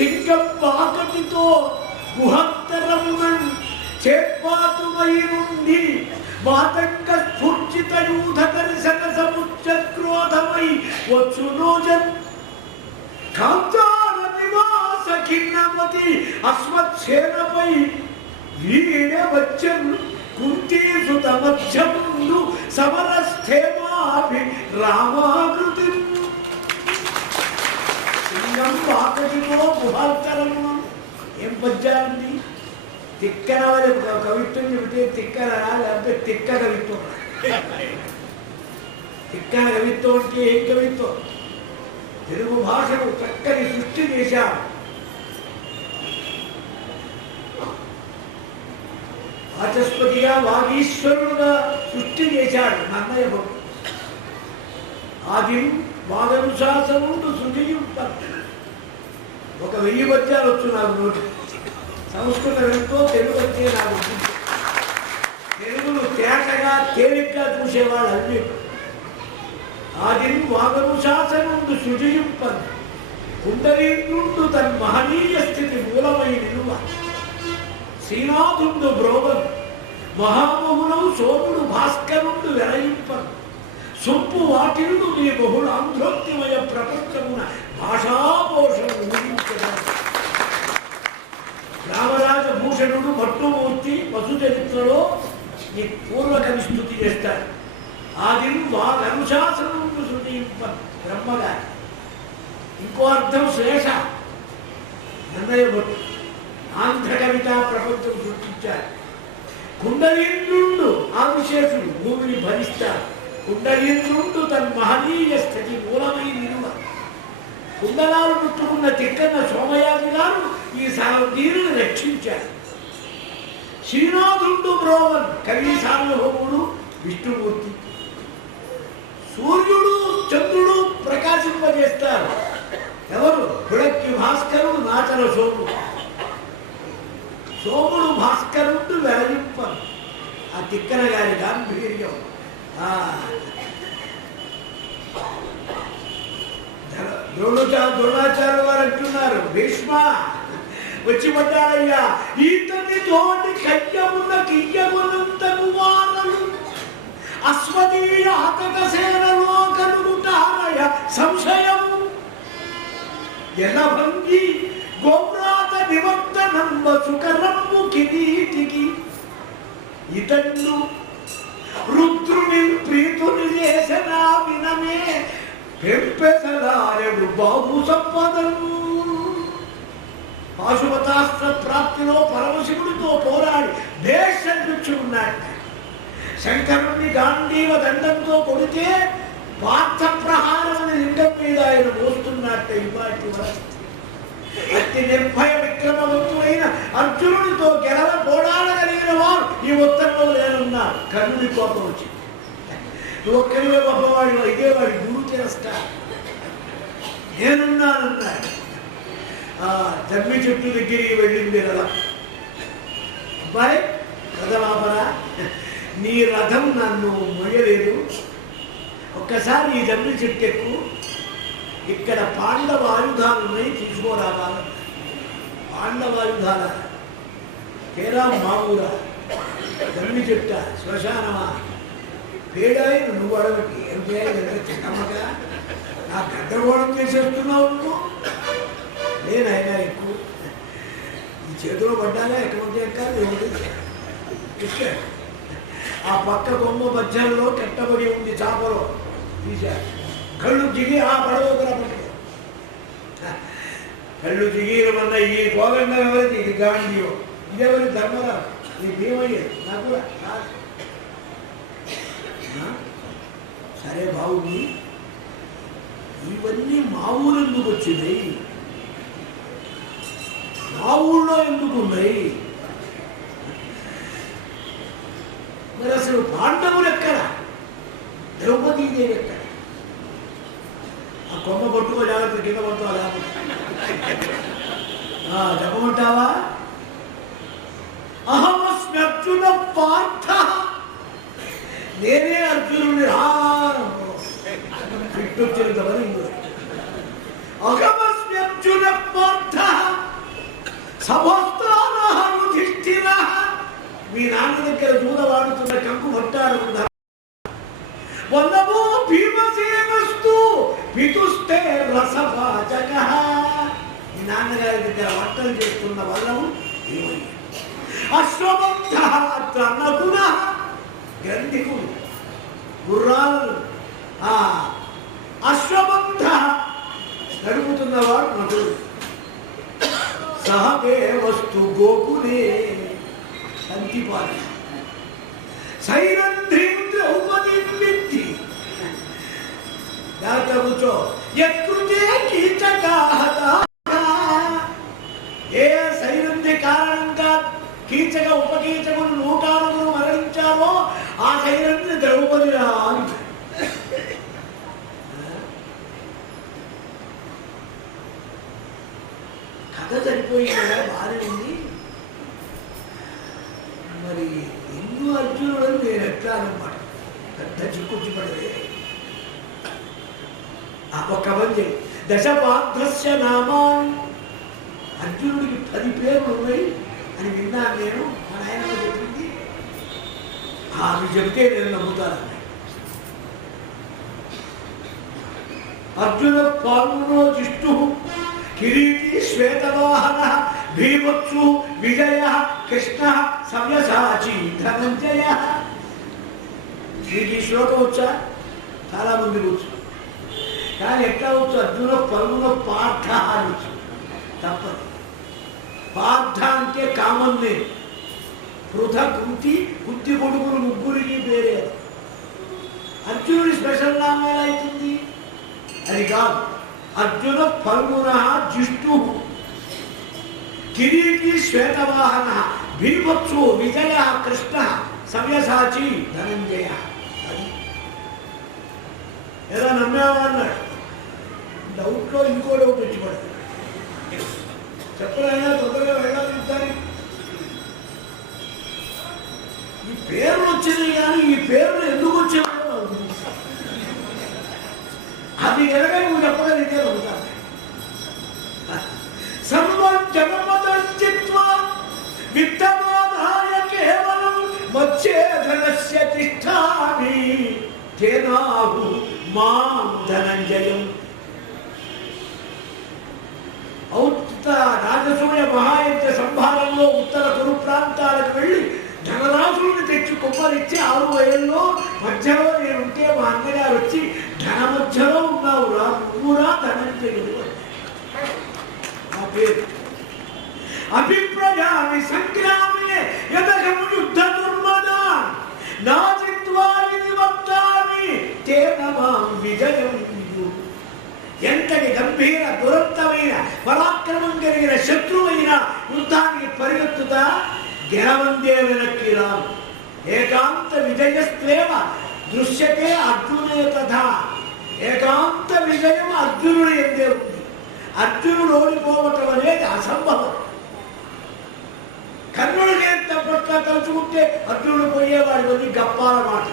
సింగం వాకటితో గుహత్తరమునన్ చేపాతుమై నుండి మాతంక స్ఫూర్చిత యూధ దర్శన సముచ్చ క్రోధమై వచ్చునోజన్ కాంతార నివాస ఖిన్నమతి అశ్వత్సేనపై వీడ వచ్చన్ కుంతీసుత మధ్యముందు సమరస్థేమాభి రామాకృతి సింగం వాకటితో గుహాత్తరము. ఏం పద్యాలండి? తిక్కన కవిత్వం చెబితే తిక్కనరా లేకపోతే తిక్క కవిత్వం? తిక్కన కవిత్వం అంటే ఏం కవిత్వం? తెలుగు భాషను చక్కని సృష్టి చేశారు. వాచస్పతిగా వాగీశ్వరుడుగా సృష్టి చేశాడు నన్నయ్య భక్తుడు. ఆది వాగనుశాసనుడు శృతియుం ఒక 1000 పద్యాలు వచ్చు నాకు నోటి. సంస్కృత వింటూ తెలుగు వచ్చే నాకు తెలుగును తేటగా తేలిగ్గా చూసేవాళ్ళు అన్ని. ఆది వాగనుశాసనుడు శృతియుం కుండలీంద్రుండు తన మహనీయ స్థితి మూలమై నిలువ శ్రీనాథుండు బ్రోవన్ మహామహునవు సోముడు భాస్కరుండు వెరయింపన్ సొంపు వాటిల్లు నీ బహుళ ఆంధ్రోక్తిమయ ప్రపంచమున భాషాపోషణ రామరాజభూషణుడు భట్టుమూర్తి వసుచరిత్రలో నీ పూర్వకవి స్థుతి చేస్తాడు. ఆది వాగనుశాసనుండు శృతింపన్ బ్రహ్మగా. ఇంకో అర్థం శ్లేష. నన్నయ్య భట్టు ఆంధ్ర కవితా ప్రపంచం సృష్టించారు. కుండలీంద్రుండు ఆవిశేషుడు భూమిని భరిస్తారు. కుండలీంద్రుండు తన మహనీయ స్థితి మూలమై నిలువ. కుండలాలు ముట్టుకున్న తిక్కన్న సోమయాజి గారు ఈ సారథీరుని రక్షించారు. శ్రీనాథుండు బ్రోవన్ కవి సార్వభౌముడు విష్ణుమూర్తి. సూర్యుడు చంద్రుడు ప్రకాశింపజేస్తారు. ఎవరు? పుడక్కి భాస్కరుడు నాచల సోముడు. సోముడు భాస్కరుడు వెలయింపను. ఆ తిక్కన గారి గాంభీర్యం. ద్రోణాచార్య వారు అంటున్నారు, భీష్మ వచ్చి పడ్డాడయ్యా, ఈతని తోటి కయ్యమున్న కియ్యమునంత కుమారులు అస్మదీయ హతక సేనలో కలుగుతారయ సంశయము ఎలభంగి గోమ్రాత నివర్త నంబ సుకరమ్ము కిరీటికి ఇతన్ను రుద్రుని ప్రీతుని చేసిన వినమే పెంపెసలారెడు బాబు సంపదను. పాశుపతాస్త్ర ప్రాప్తిలో పరమశివుడితో పోరాడి దేశంచి ఉన్నాడు. శంకరుణ్ణి గాంధీవ దండంతో కొడితే పార్థ ప్రహారం లింగం మీద ఆయన మోస్తున్నట్ట. ఇవాటి వరకు అతి నిర్భయ విక్రమవంతుడైన అర్జునుడితో గెలవ పోరాడగలిగిన వారు ఈ ఉత్తరంలో లేనున్నారు. కర్ణుడి కోపం వచ్చింది. ఒక్కరివే గొప్పవాడు, ఇదేవాడి గురు తిరస్కారం. నేనున్నానన్నాడు. జమ్మి చెట్టు దగ్గరికి వెళ్ళింది రథం. అబ్బాయి రథమాపరా, నీ రథం నన్ను మొయ్యలేదు, ఒక్కసారి ఈ జమ్మి చెట్టు ఎక్కు, ఇక్కడ పాండవ ఆయుధాలు ఉన్నాయి, తీసుకోరావాలి. పాండవ ఆయుధాల కేరా మామూరా, జమ్మి చెట్ట, శ్మశానమా, పేడాయి నువ్వు అడగకి ఏం చేయాలి చిన్నమ్మగా, నా గడ్డగోళం చేసేస్తున్నావు నువ్వు. నేనైనా ఎక్కువ ఈ చేతిలో పడ్డాగా ఎటువంటి ఎక్కాలి ఏమిటి ఎక్కాడు. ఆ పక్క కొమ్మ మధ్యలో కట్టబడి ఉంది చాపలో, తీశారు. కళ్ళు దిగి ఆ పడవకురా పట్టుకో. కళ్ళు దిగిరమన్న ఈ కోగండ ఎవరిది? ఇది గాంధీయో, ఇదేవరి ధర్మరావు, ఇది భీమయ్య. నాకు కూడా సరే బాగుంది. ఇవన్నీ మా ఊరు ఎందుకు వచ్చినాయి? మా ఊళ్ళో ఎందుకు ఉన్నాయి? మరి అసలు పాండవులు ఎక్కడ? ద్రౌపదీదేవి ఎక్కడ? ఆ కొమ్మ పట్టుకో, జాగ్రత్త కింద పట్టుకో. చెప్పమంటావా? అహమస్మి అర్జున పార్థ, నేనే అర్జునుడి. ఫిట్ వచ్చిన అహమస్మి అర్జున పార్థ సభోస్తారధిష్ఠిర మీ నాన్న దగ్గర దూరవాడుతున్న కంకు పట్టాడు వల్లభో భీమసేనస్తు పితుస్తే రసభాజక మీ నాన్నగారి దగ్గర వంటలు చేస్తున్న వల్లము భీమయ్య అశ్వబంధ నకుల గ్రంథికుడు గుర్రాలను అశ్వబంధ నడుపుతున్నవాడు నటుడు సహదేవస్తు గోకులే కంతిపాలి సైరంధ్రీం ద్రౌపదీం విద్ధి జాగ్రత్త కూర్చో యత్కృతే కీచకాహత ఏ సైరంధ్రి కారణంగా కీచక ఉపకీచకులు 100 మరణించారో ఆ సైరంధ్రి ద్రౌపది రా కథ సరిపోయిందా బాగానే ఉంది మరి ఎందు అర్జునుడు నేను ఎట్లా అనమాట పెద్ద చిక్కుచ్చి పడదే ఒక్క మంది దశపాత్రస్య నామాన్ని అర్జునుడికి 10 పేర్లు ఉన్నాయి అని విన్నాను నేను మా నాయనమ్మ చెప్పింది అవి చెప్తే నేను నమ్ముతాను అర్జున పాల్గొనో జిష్టు కిరీటి శ్వేతవాహన భీమత్సు విజయ కృష్ణ సవ్యసాచి ధనంజయ మీకు ఈ శ్లోకం వచ్చా చాలా మంది వచ్చు కానీ ఎట్లా వచ్చు అర్జున పరుణ పార్థ అనొచ్చు తప్పదు పార్థ అంటే కామన్ నేమ్ పృథ కుంతి కుంతి కొడుకులు ముగ్గురికి పేరే అర్జునుడి స్పెషల్ నామం ఎలా అవుతుంది అది కాదు అర్జున పర్మున జిష్టు కిరీటి శ్వేతవాహన భీమత్సు విజయ కృష్ణ సవ్యసాచి ధనంజయ అది ఎలా నమ్మేవా అన్నాడు డౌట్లో ఇంకో డౌట్ వచ్చి పడుతుంది చెప్పరైనా తొందరగా వెళ్ళాలి ఈ పేర్లు వచ్చింది కానీ ఈ పేర్లు ఎందుకు వచ్చాయో అది కనుక నువ్వు చెప్పగలిగితే అవుతాను సర్వం జగమదస్తిత్వ విత్తమాదాయ కేవలం మత్స్యేధనస్య తిష్ఠామి తేనాహు మాం ధనంజయం రాజసూయ మహాయజ్ఞ సంభారంలో ఉత్తర కురు ప్రాంతాలకు వెళ్ళి ధనరాశుల్ని తెచ్చి కుమ్మరిచ్చి 6 ఏళ్ళలో మధ్యలో నేనుంటే మా అన్నగారు వచ్చి ధన మధ్యలో ఉన్నావురా నువ్వురా ధనంజయుడు నా పేరు అభిప్రయామి సంగ్రామే యదగము యుద్ధ దుర్మదా నాజిత్వా వినివక్తామి తేన మాం విజయం. ఎంతటి గంభీర దురంతమైన పరాక్రమం కలిగిన శత్రువైన యుద్ధానికి పరిగెత్తుతా గెలవందే వెనక్కి రాము. ఏకాంత విజయస్త్వేవ దృశ్యతే అర్జునే తథా. ఏకాంత విజయం అర్జునుడు ఎందే ఉంది. అర్జునుడు ఓడిపోవటం అనేది అసంభవం. కర్ణుడికి ఎంత పట్ల తలుచుకుంటే అర్జునుడు పోయేవాడు అని గప్పాల మాట.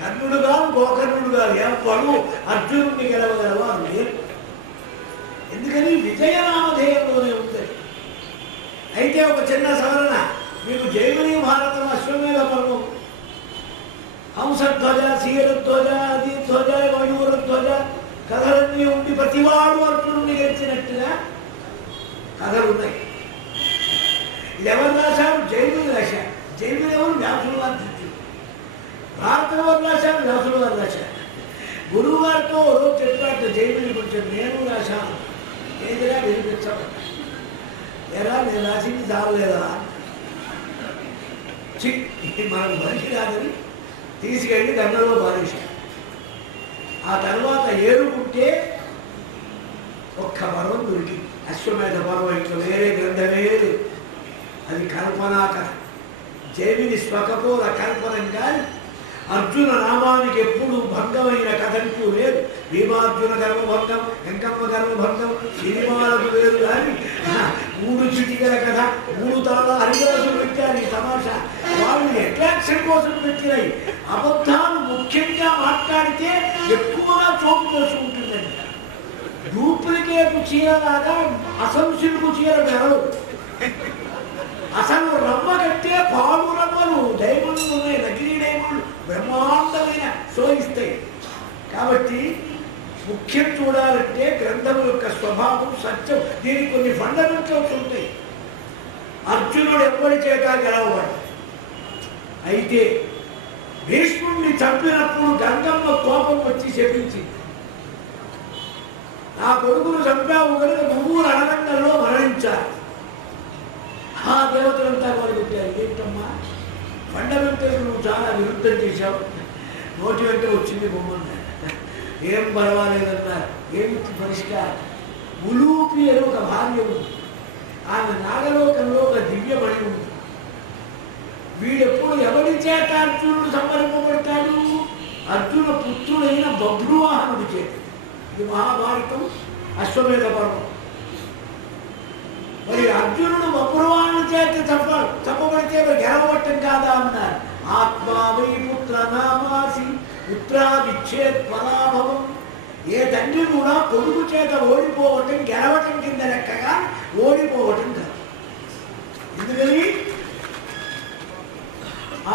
కర్ణుడు కాదు గోకర్ణుడు కాదు ఎవరు అర్జునుడిని గెలవగలవా లేరు. ఎందుకని విజయనామధేయంలోనే ఉంటుంది. అయితే ఒక చిన్న సవరణ మీకు జైమిని భారతం అశ్వమేధ పర్వం హంసధ్వజ శీలధ్వజ అదిధ్వజ మయూరధ్వజ కథలన్నీ ఉండి ప్రతివాడు అర్జునుడిని గెలిచినట్టుగా కథలున్నాయి. ఎవరు రాశారు? జైమిని రాశారు. జైమిని ఎవరు? వ్యాసులు వారు శిష్యులు. భారతం ఎవరు రాశారు? వ్యాసులు వారు రాశారు. గురువు గారితో రోజు చెప్పాడు జైమిని కొంచెం నేను రాశాను ఏదిరా వినిపించబడ్డా. ఎరా నేను రాసింది చాలలేదా? మనకు మనిషి రాదని తీసుకెళ్ళి గంగలో బారేశాడు. ఆ తర్వాత ఏరుకుంటే ఒక్క పర్వం దొరికింది. అశ్వమేధ పర్వం. ఇంట్లో వేరే గ్రంథమే లేదు. అది కల్పనా కథ. జైమిని స్వకపోల కల్పనం కానీ అర్జున నామానికి ఎప్పుడు భంగమైన కథ అంటూ లేదు. భీమార్జున గర్భభంగం, వెంకమ్మ గర్భభంగం సినిమాలకు లేదు. కానీ 3 చిటికల కథ 3 తాళ హరిదాసులు పెట్టారు. ఈ తమాషా వాళ్ళు అట్రాక్షన్ కోసం పెట్టినాయి. అబద్ధాలు ముఖ్యంగా మాట్లాడితే ఎక్కువగా చోటు చేసుకుంటుందండి. డూప్లికేట్ చీరలాగా అసలు సిల్కు చీర గెలవు. అసలు రమ్మ కట్టే పాలు రమ్మలు డైమండ్లు ఉన్నాయి, నకిలీ డైమండ్లు బ్రహ్మాండమైన శోభిస్తాయి. కాబట్టి ముఖ్యం చూడాలంటే గ్రంథం యొక్క స్వభావం, సత్యం. దీనికి కొన్ని ఫండమెంటల్స్ ఉంటాయి. అర్జునుడు ఎవ్వడి చేత గెలవబడు. అయితే భీష్ముడిని చంపినప్పుడు గంగమ్మ కోపం వచ్చి శపించింది. నా కొడుకును చంపావు కనుక నువ్వు రణరంగంలో మరణించాలి. ఆ దేవతలంతా కూడా పెట్టారు. ఏంటమ్మా ఫండమెంటల్ నువ్వు చాలా విరుద్ధం చేశావు. నోటి వెంట వచ్చింది బొమ్మన్నారు. ఏం పర్వాలేదన్నారు. ఏమిటి పరిష్కారం? ఉలూపి అని ఒక భార్య ఉంది. ఆమె నాగలోకంలో ఒక దివ్యమణి ఉంది. వీడెప్పుడు ఎవరి చేత అర్జునుడు సంపరింపబడతాడు? అర్జున పుత్రుడైన బభ్రువాహనుడి చేత. ఇది మహాభారతం అశ్వమేధ పర్వం. మరి అర్జునుడు బభ్రువాహనుడి చేత చంపబడితే గెలవటం కాదా అన్నారు. ఆత్మా వై పుత్ర నామాసి పుత్రాదిచ్చేత్ పరాభవం. ఏ తండ్రి కూడా కొడుకు చేత ఓడిపోవటం గెలవటం కింద లెక్కగా ఓడిపోవటం కాదు. ఎందుకని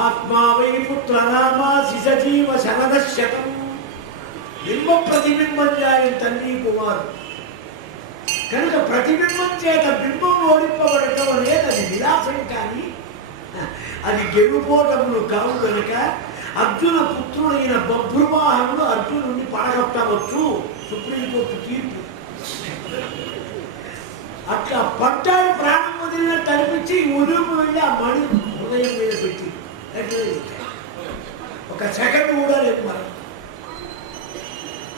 ఆత్మా వై పుత్ర నామాసి సజీవ శరదశతం. బింబ ప్రతిబింబం జాయిన తండ్రి కుమారు కనుక ప్రతిబింబం చేత బింబం ఓడింపబడటం అనేది అది విలాసం కానీ అది గెలుపోటములు కావు. కనుక అర్జున పుత్రుడైన బభ్రువాహనుడు అర్జునుడిని పడగొట్టవచ్చు. సుప్రీంకోర్టు తీర్పు. అట్లా పట్టాడు. ప్రాణం వదిలినట్టు అనిపించి ఉరుపు వెళ్ళి ఆ మణి హృదయం మీద పెట్టి ఒక సెకండ్ కూడా లేదు మనం.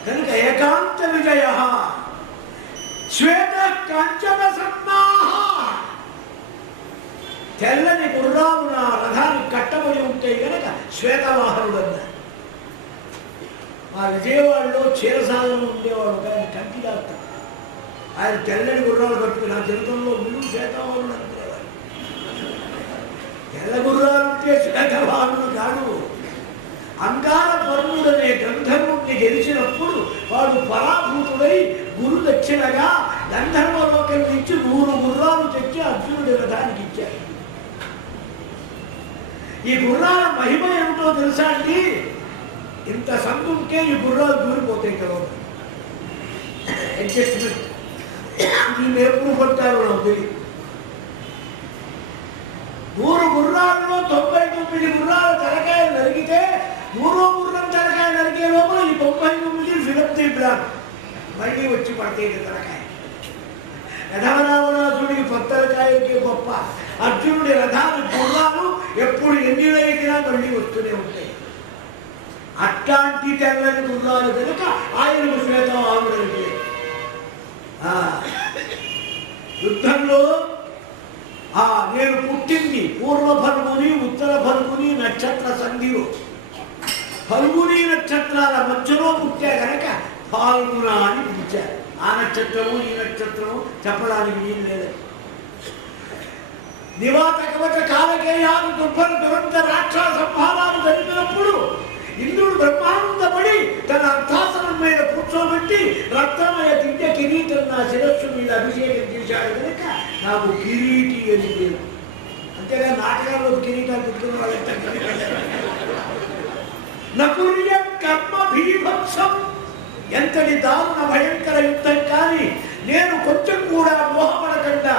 కనుక ఏకాంత విజయ శ్వేత కంచన సన్నాహ. తెల్లని గుర్రాలు నా రథానికి కట్టబడి ఉంటాయి కనుక శ్వేతవాహనుడు అన్నారు. మా విజయవాడలో క్షీరసాగరం ఉండేవాడు కానీ కంటి డాక్టర్. ఆయన తెల్లని గుర్రాలు కట్టుకుని నా జీవితంలో మీరు శ్వేతవాహనుడు అనుకునేవాడు. తెల్ల గుర్రాలు ఉంటే శ్వేతవాహనుడు కాదు. అంగార పర్ణుడనే గంధర్వుడిని గెలిచినప్పుడు వాడు పరాభూతుడై గురు దక్షిణగా గంధర్వలోకం నుంచి 100 గుర్రాలు తెచ్చి అర్జునుడి రథానికి ఇచ్చారు. ఈ గుర్రాల మహిమ ఏమిటో తెలుసా అండి? ఇంత సందుకే ఈ గుర్రాలు దూరిపోతాయి కదా. అడ్జస్ట్మెంట్ దీన్ని ఎప్పుడు పట్టారు నాకు తెలియదు. 100 గుర్రాల్లో 99 గుర్రాల తలకాయలు నరిగితే 100వ గుర్రం తలకాయ నరికే లోపల ఈ 99 విరక్తి బ్లాక్ మళ్ళీ వచ్చి పడతాయి తలకాయ. యథారావణాసుడికి పత్తలకాయకి గొప్ప. అర్జునుడి రథాలు గుర్రాలు ఎప్పుడు ఎన్ని వైకినా మళ్ళీ వస్తూనే ఉంటాయి. అట్లాంటి తెల్లని గుర్రాలు కనుక ఆయనకు శ్వేతవాహనుడు. యుద్ధంలో నేను పుట్టింది పూర్వ ఫల్గుని ఉత్తర ఫల్గుని నక్షత్ర సంధిలో. ఫల్గుని నక్షత్రాల మధ్యలో పుట్టా కనుక ఫాల్గుణ అని పిలిచారు. ఆ నక్షత్రము ఈ నక్షత్రము చెప్పడానికి వీలు లేదు. నివాత కవచ కాలకేయాలు దుర్భర దురంత రాక్షస సంహారాలు జరిపినప్పుడు ఇంద్రుడు బ్రహ్మానందపడి తన అర్థాసనం మీద కూర్చోబెట్టి రత్నమయ దివ్య కిరీటం నా శిరస్సు మీద అభిషేకం చేశాడు కనుక నాకు కిరీటి అని పేరు. అంతేగా నాటకాల్లో కిరీటాలు పెట్టుకున్న వాళ్ళంటే నకుర్య కర్మ భీభత్సం. ఎంతటి దారుణ భయంకర యుద్ధం కానీ నేను కొంచెం కూడా మోహపడకుండా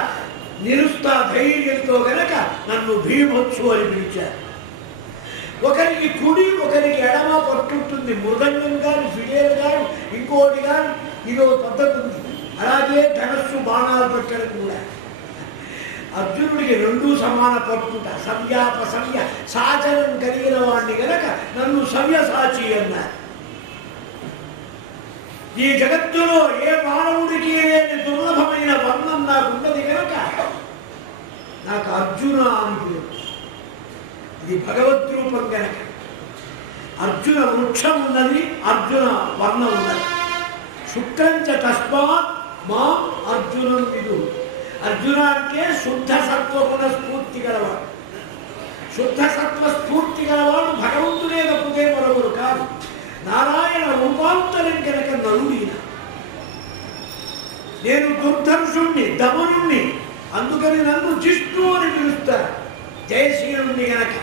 నిరుస్తా ధైర్యంతో గనక నన్ను భీభత్సు అని పిలిచారు. ఒకరికి కుడి ఒకరికి ఎడమ పట్టుంటుంది. మృదంగం కానీ ఫిడేలు కానీ ఇంకోటి కానీ ఇదో పద్ధతి ఉంది. అలాగే ధనస్సు బాణాలు పెట్టడం కూడా. అర్జునుడికి 2 సమాన పట్టుట. సవ్యాపసవ్య సాచరం కలిగిన వాడిని గనక నన్ను సవ్యసాచి అన్నారు. ఈ జగత్తులో ఏ మానవుడికి లేని దుర్లభమైన వర్ణం నాకున్నది కనుక నాకు అర్జున అని పేరు. ఇది భగవద్రూపం కనుక. అర్జున వృక్షం ఉన్నది, అర్జున వర్ణం ఉన్నది. శుక్రంచ తస్మాత్ మా అర్జునం విదు. అర్జున అంటే శుద్ధ సత్వగుణ స్ఫూర్తి గలవాడు. శుద్ధ సత్వ స్ఫూర్తి గలవాడు భగవంతుడే తప్పుదే మరొకరు కాదు. నారాయణ రూపాంతరం కనుక నరుడీన. నేను దుర్ధర్షుణ్ణి, దమనుణ్ణి, అందుకని నన్ను జిష్ణు అని పిలుస్తారు. జయశీలుణ్ణి గనక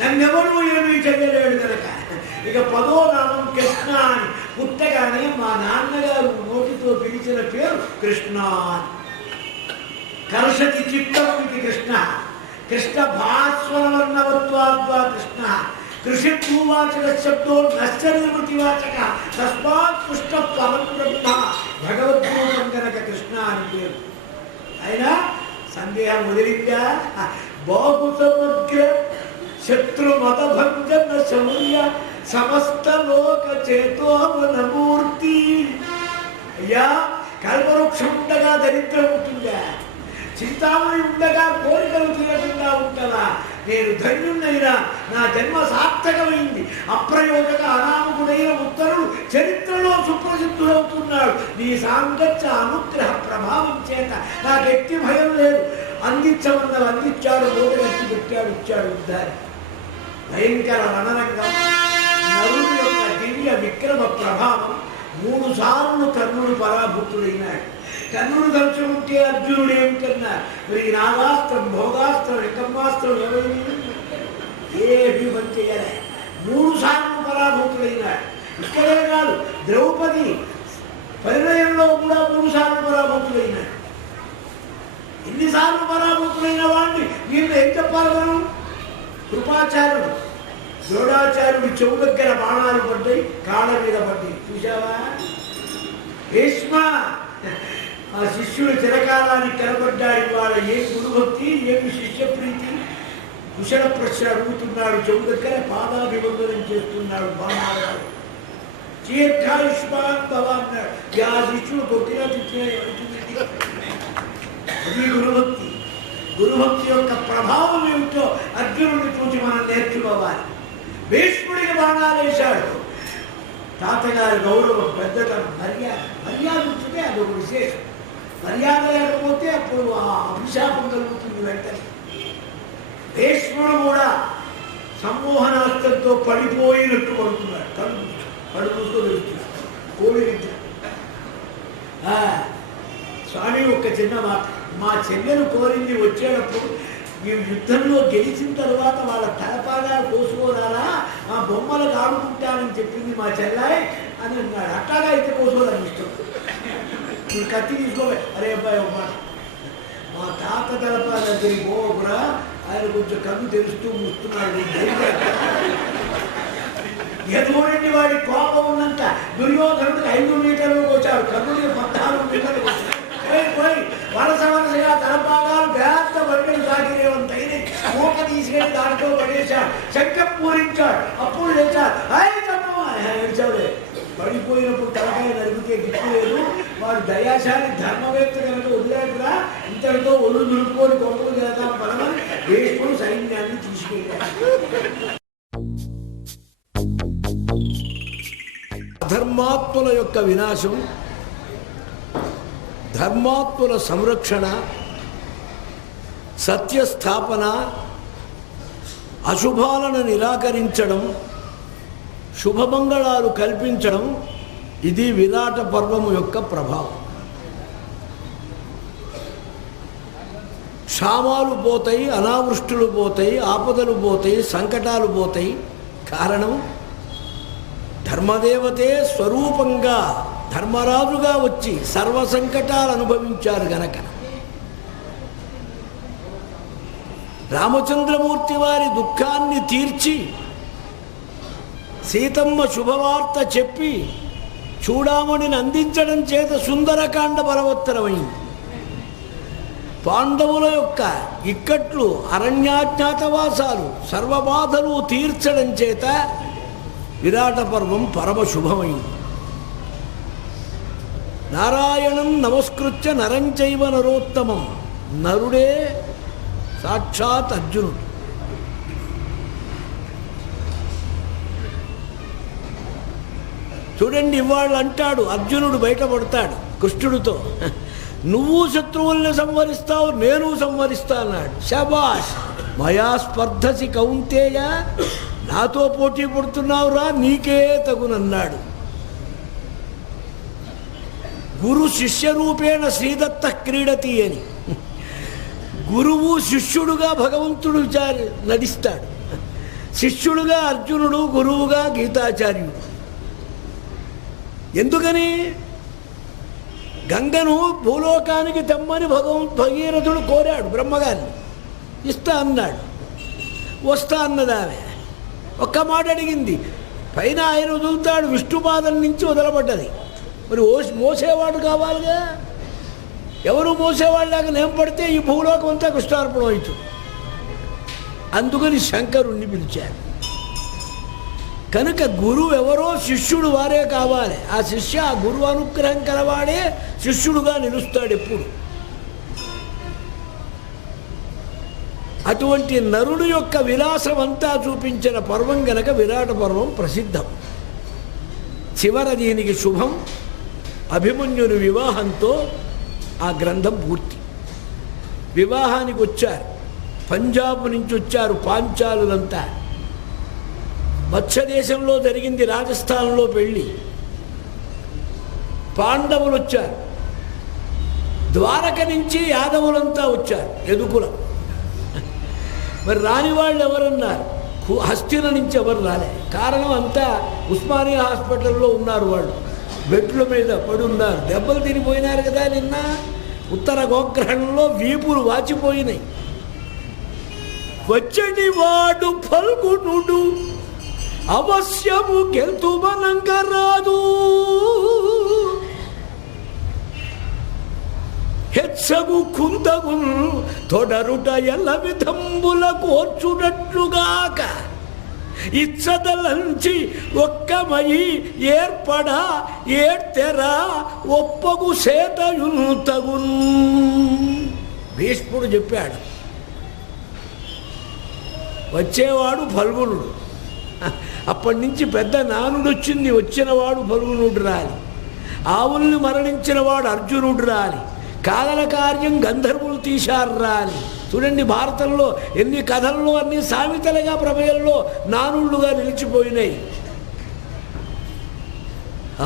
నన్నెవరూ ఏమీ చెయ్యలేడు గనక. ఇక 10వ నామం కృష్ణ అని. పుట్టగానే మా నాన్నగారు నోటితో పిలిచిన పేరు కృష్ణ. కర్షతి చిత్తం ఇది కృష్ణ. కృష్ణ భాస్వరవర్ణవత్వాద్వా కృష్ణ. కృషిత్వాచక శబ్దో నశ్చర్యమృతివాచక. తస్మాత్ కృష్ణ పరం బ్రహ్మ. భగవద్రూపం కనుక కృష్ణ అని పేరు. అయినా సందేహం వదిలిందా? బాహు సమగ్ర శత్రుమతభంజన శౌర్య సమస్త లోక చేతోమనమూర్తి. అయ్యా, కల్పవృక్షం ఉండగా దరిద్రం ఉంటుందా? చింతామణి ఉండగా కోరికలు తీరకుండా ఉంటుందా? నేను ధన్యున్నైనా నా జన్మ సార్థకమైంది. అప్రయోజక అనామకుడైన ఉత్తరుడు చరిత్రలో సుప్రసిద్ధుడవుతున్నాడు. నీ సాంగత్య అనుగ్రహ ప్రభావం చేత నాకెట్టి భయం లేదు. అందించమన్నది అందించాడు, మూటగట్టి పెట్టాడు, ఇచ్చాడు ఉద్ధారి. భయంకర రణరంగం, నరుడు యొక్క దివ్య విక్రమ ప్రభావం. 3 సార్లు కర్ణుడు పరాభూతుడైనాడు. కర్ణుడు తలుచుకుంటే అర్జునుడు ఏమిటన్నారు? మరి నాగాస్త్రం, భోగాస్త్రం, రికంబాస్త్రం ఏమీ పని చేయాలి. 3 సార్లు పరాభూతుడైనాడు. ఇక్కడే కాదు, ద్రౌపది పరిణయంలో కూడా 3 సార్లు పరాభూతుడైనాడు. ఎన్నిసార్లు పరాభూతులైన వాడిని వీళ్ళు ఏం చెప్పాలి మనం? కృపాచార్యుడు, ద్రోణాచార్యుడి చెవు దగ్గర బాణాలు పడ్డాయి, కాళ్ళ మీద పడ్డాయి. చూసావా? భీష్మ ఆ శిష్యుడు చిరకాలానికి కనబడ్డాడు. వాళ్ళ ఏం గురుభక్తి, ఏమి శిష్య ప్రీతి. కుశల ప్రశ్న అడుగుతున్నాడు, చెవు దగ్గర పాదాభివందనం చేస్తున్నాడు. బాణాలు దీర్ఘాయుష్మాన్ భవ అన్నాడు. ఆ శిష్యుడు కొట్టినా తిట్టినా ఏమవుతుందండి? అది గురుభక్తి. గురుభక్తి యొక్క ప్రభావం ఏమిటో అర్జునుడిని చూసి మనం నేర్చుకోవాలి. భీష్ముడికి బాణాలు వేశాడు. తాతగారి గౌరవం, పెద్దతనం, మర్యాద ఉంచితే అదొక విశేషం. మర్యాద లేకపోతే అప్పుడు ఆ అభిశాపం కలుగుతుంది వెంటనే. భీష్ముడు కూడా సమ్మోహనాస్త్రంతో పడిపోయినట్టు పడుతున్నాడు. కడుపుతో వెళ్తున్నాడు. కోడి విద్య. స్వామి ఒక చిన్న మాట, మా చెల్లెలు కోరింది వచ్చేటప్పుడు ఈ యుద్ధంలో గెలిచిన తర్వాత వాళ్ళ తలపాగాలు కోసుకోరాలా, మా బొమ్మలకు ఆడుకుంటానని చెప్పింది మా చెల్లాయి అని అన్నాడు. అట్టాగా అయితే కోసుకోవాలని ఇష్టం. నువ్వు కత్తి తీసుకోలే. అరే అబ్బాయి ఒక మాట, మా తాత తలపాల దగ్గరికి పోకురా, ఆయన కొంచెం కన్ను తెలుస్తూ ముస్తున్నాడు. ఎదుగుడండి వాడి కోపం ఉన్నంత. దుర్యోధనుడికి 5 మీటర్లు వచ్చాడు, కన్నుడికి 14 మీటర్లు వచ్చాడు. పోయి వలసగా తలపాగాలు పెద్ద బండిని సాగిరేవంతైన మూట తీసుకెళ్ళి దాంట్లో పడేశాడు. శంఖం పూరించాడు. అప్పుడు లేచాడు. ఏడ్చావులే. పడిపోయినప్పుడు తలకాయ నరిగితే గిట్టలేదు. వాడు దయాశాలి ధర్మవేత్త కనుక వదిలేదురా, ఇంతటితో ఒళ్ళు దులుపుకొని గొప్పలు చేద్దాం పరమని భీష్ముడు సైన్యాన్ని తీసుకెళ్ళాడు. అధర్మాత్ముల యొక్క వినాశం, ధర్మాత్ముల సంరక్షణ, సత్యస్థాపన, అశుభాలను నిరాకరించడం, శుభమంగళాలు కల్పించడం, ఇది విరాట పర్వము యొక్క ప్రభావం. క్షామాలు పోతాయి, అనావృష్టులు పోతాయి, ఆపదలు పోతాయి, సంకటాలు పోతాయి. కారణం ధర్మదేవతే స్వరూపంగా ధర్మరాజుగా వచ్చి సర్వ సంకటాలు అనుభవించారు గనక. రామచంద్రమూర్తి వారి దుఃఖాన్ని తీర్చి సీతమ్మ శుభవార్త చెప్పి చూడామణిని అందించడం చేత సుందరకాండ బలవత్తరమైంది. పాండవుల యొక్క ఇక్కట్లు, అరణ్యాజ్ఞాతవాసాలు, సర్వబాధలు తీర్చడం చేత విరాట పర్వం పరమశుభమైంది. నారాయణం నమస్కృత్య నరంచైవ నరోత్తమం. నరుడే సాక్షాత్ అర్జునుడు. చూడండి, ఇవాళ అంటాడు అర్జునుడు, బయటపడతాడు కృష్ణుడితో, నువ్వు శత్రువుల్ని సంహరిస్తావు, నేను సంహరిస్తా అన్నాడు. శబాష్, మయా స్పర్ధసి కౌంతేయ, నాతో పోటీ పడుతున్నావురా, నీకే తగునన్నాడు. గురు శిష్యరూపేణ శ్రీదత్త క్రీడతి అని. గురువు శిష్యుడుగా భగవంతుడు నడిస్తాడు, శిష్యుడుగా అర్జునుడు, గురువుగా గీతాచార్యుడు. ఎందుకని? గంగను భూలోకానికి తెమ్మని భగీరథుడు కోరాడు బ్రహ్మగారిని. ఇస్తా అన్నాడు. వస్తా అన్నది ఆమె. ఒక్క మాట అడిగింది. పైన ఆయన వదులుతాడు, విష్ణుపాదం నుంచి వదలబడ్డది. మరి మోసేవాడు కావాలిగా. ఎవరు మోసేవాళ్ళలాగా నేను పడితే ఈ భూలోకం అంతా కృష్ణార్పణం అవుతుంది. అందుకని శంకరుణ్ణి పిలిచారు. కనుక గురువు ఎవరో శిష్యుడు వారే కావాలి. ఆ శిష్య ఆ గురువు అనుగ్రహం కలవాడే శిష్యుడుగా నిలుస్తాడు ఎప్పుడు. అటువంటి నరుడు యొక్క విలాసం అంతా చూపించిన పర్వం గనక విరాట పర్వం ప్రసిద్ధం. చివర దీనికి శుభం అభిమన్యుని వివాహంతో ఆ గ్రంథం పూర్తి. వివాహానికి వచ్చారు, పంజాబ్ నుంచి వచ్చారు పాంచాలులంతా. మత్స్యదేశంలో జరిగింది, రాజస్థాన్లో పెళ్ళి. పాండవులు వచ్చారు, ద్వారక నుంచి యాదవులంతా వచ్చారు, యదుకులం. మరి రాని వాళ్ళు ఎవరన్నారు? హస్తిన నుంచి ఎవరు రాలే. కారణం అంతా ఉస్మానియా హాస్పిటల్లో ఉన్నారు, వాళ్ళు బెడ్ల మీద పడి ఉన్నారు, దెబ్బలు తినిపోయినారు కదా. నిన్న ఉత్తర గోగ్రహణంలో వీపులు వాచిపోయినాయి. వచ్చని వాడు ఫల్గునుడు అవశ్యము గెలుతుమనంగరాదు, హెచ్చగు కుందగు తొడరుట ఎల్ల విధంబుల కోర్చునట్లుగాక ఇచ్చదలంచి ఒక్కమయి ఏర్పడ ఏడ్తెరా ఒప్పగు సేతయును తగున్. భీష్ముడు చెప్పాడు. వచ్చేవాడు ఫల్గునుడు. అప్పటి నుంచి పెద్ద నానుడు వచ్చింది. వచ్చినవాడు ఫల్గునుడు రాలి. ఆవుల్ని మరణించిన వాడు అర్జునుడు రాలి. కాదల కార్యం గంధర్వులు తీశారు రాలి. చూడండి, భారతంలో ఎన్ని కథల్లో అన్ని సామెతలుగా ప్రమేయంలో నానుళ్ళుగా నిలిచిపోయినాయి.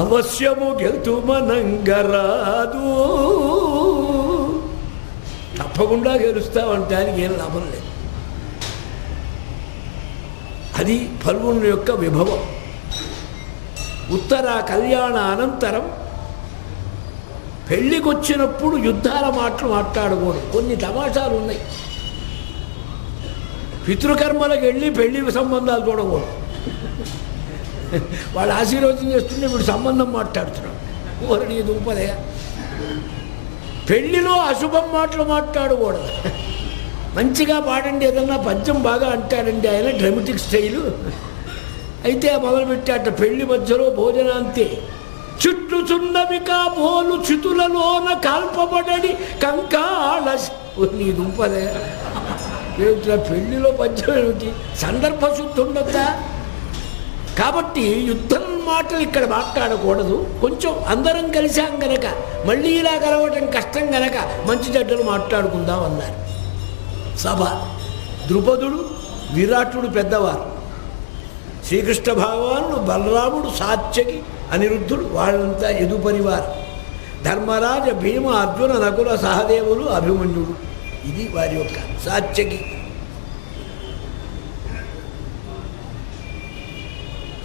అవశ్యము గెలుతుమనంగరాదు, తప్పకుండా గెలుస్తామంటానికి ఏం లాభం లేదు. అది ఫల్గుని యొక్క విభవం. ఉత్తర కళ్యాణ అనంతరం పెళ్ళికొచ్చినప్పుడు యుద్ధాల మాటలు మాట్లాడకూడదు. కొన్ని తమాషాలు ఉన్నాయి. పితృకర్మలకు వెళ్ళి పెళ్లి సంబంధాలు చూడకూడదు. వాళ్ళు ఆశీర్వచనం చేస్తుంటే ఇప్పుడు సంబంధం మాట్లాడుతున్నాడు. ఊరని దుంపదే. పెళ్లిలో అశుభం మాటలు మాట్లాడకూడదు. మంచిగా పాడండి, ఏదన్నా పద్యం బాగా అంటాడండి ఆయన, డ్రమటిక్ స్టైలు. అయితే మొదలుపెట్టాట పెళ్లి మధ్యలో భోజనాంతే చుట్టుచున్నవి కాబోలు చితులలోన కాల్పబడని కంకాళ. నీ దుంపదే ఏమిట్రా పెళ్లిలో పద్యం ఏమిటి? సందర్భ శుద్ధి ఉండద్దా? కాబట్టి యుద్ధం మాటలు ఇక్కడ మాట్లాడకూడదు. కొంచెం అందరం కలిసాం గనక, మళ్ళీ ఇలా కలవటం కష్టం గనక మంచి చెడ్డలు మాట్లాడుకుందాం అన్నారు. సభ ద్రుపదుడు, విరాటుడు పెద్దవారు, శ్రీకృష్ణ భగవానుడు, బలరాముడు, సాత్యకి, అనిరుద్ధుడు, వాళ్ళంతా యదు పరివారం. ధర్మరాజ, భీమ, అర్జున, నకుల, సహదేవులు, అభిమన్యుడు. ఇది వారి యొక్క సాత్యకి.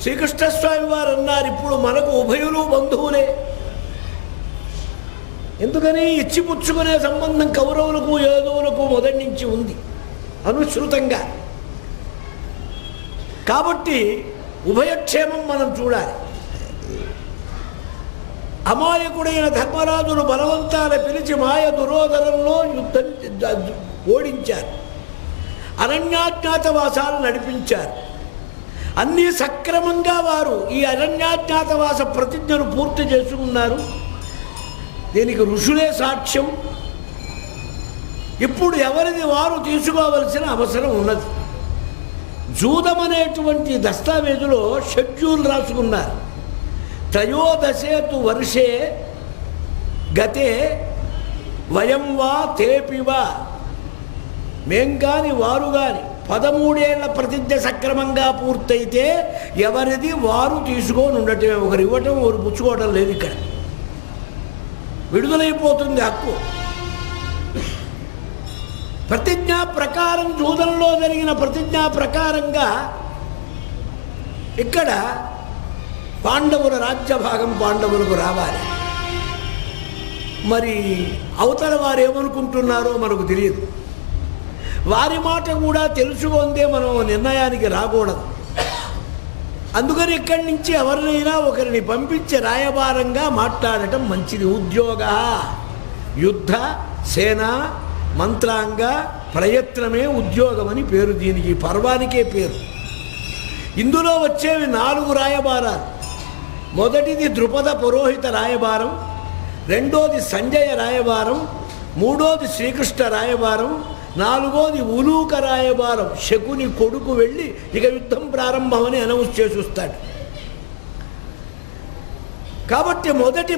శ్రీకృష్ణస్వామి వారు అన్నారు, ఇప్పుడు మనకు ఉభయులు బంధువులే. ఎందుకని? ఇచ్చిపుచ్చుకునే సంబంధం కౌరవులకు యాదవులకు మొదటి నుంచి ఉంది అనుశ్రుతంగా. కాబట్టి ఉభయక్షేమం మనం చూడాలి. అమాయకుడైన ధర్మరాజును బలవంతాన పిలిచి మాయ దురోధనంలో యుద్ధం ఓడించారు. అరణ్యాజ్ఞాతవాసాలు నడిపించారు. అన్నీ సక్రమంగా వారు ఈ అరణ్యాజ్ఞాతవాస ప్రతిజ్ఞను పూర్తి చేసుకున్నారు. దీనికి ఋషులే సాక్ష్యం. ఇప్పుడు ఎవరిది వారు తీసుకోవలసిన అవసరం ఉన్నది. జూదం అనేటువంటి దస్తావేజులో షెడ్యూల్ రాసుకున్నారు. త్రయోదశేతు వర్షే గతే వయం వా తేపివా, మేం కాని వారు కాని 13 ఏళ్ల ప్రతిజ్ఞ సక్రమంగా పూర్తయితే ఎవరిది వారు తీసుకొని ఉండటమే. ఒకరు ఇవ్వటం ఒకరు పుచ్చుకోవడం లేదు ఇక్కడ. విడుదలైపోతుంది హక్కు. ప్రతిజ్ఞా ప్రకారం, జూదంలో జరిగిన ప్రతిజ్ఞా ప్రకారంగా ఇక్కడ పాండవుల రాజ్యభాగం పాండవులకు రావాలి. మరి అవతల వారు ఏమనుకుంటున్నారో మనకు తెలియదు. వారి మాట కూడా తెలుసుకుందే మనం నిర్ణయానికి రాకూడదు. అందుకని ఇక్కడి నుంచి ఎవరినైనా ఒకరిని పంపించి రాయబారంగా మాట్లాడటం మంచిది. ఉద్యోగ, యుద్ధ, సేన, మంత్రాంగ ప్రయత్నమే ఉద్యోగమని పేరు. దీనికి పర్వానికే పేరు. ఇందులో వచ్చేవి 4 రాయబారాలు. మొదటిది ద్రుపద పురోహిత రాయబారం, రెండోది సంజయ రాయబారం, మూడోది శ్రీకృష్ణ రాయబారం, నాలుగోది ఉలూక రాయబారం. శకుని కొడుకు వెళ్ళి ఇక యుద్ధం ప్రారంభమని అనౌన్స్ చేసి వస్తాడు. కాబట్టి మొదటి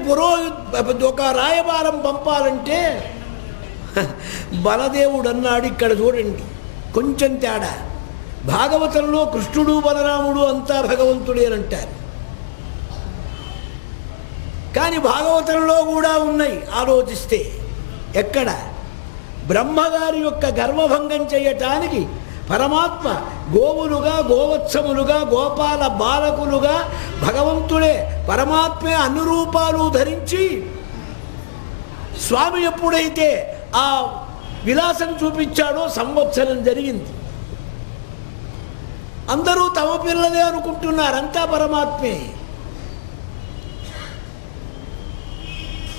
ఒక రాయబారం పంపాలంటే బలదేవుడు అన్నాడు. ఇక్కడ చూడండి కొంచెం తేడా. భాగవతంలో కృష్ణుడు బలరాముడు అంతా భగవంతుడే అని అంటారు. కానీ భాగవతంలో కూడా ఉన్నాయి ఆలోచిస్తే. ఎక్కడ? బ్రహ్మగారి యొక్క గర్వభంగం చేయటానికి పరమాత్మ గోవులుగా, గోవత్సములుగా, గోపాల బాలకులుగా భగవంతుడే పరమాత్మే అన్ని రూపాలు ధరించి స్వామి ఎప్పుడైతే ఆ విలాసం చూపించాడో సంవత్సరం జరిగింది. అందరూ తమ పిల్లలే అనుకుంటున్నారు, అంతా పరమాత్మే.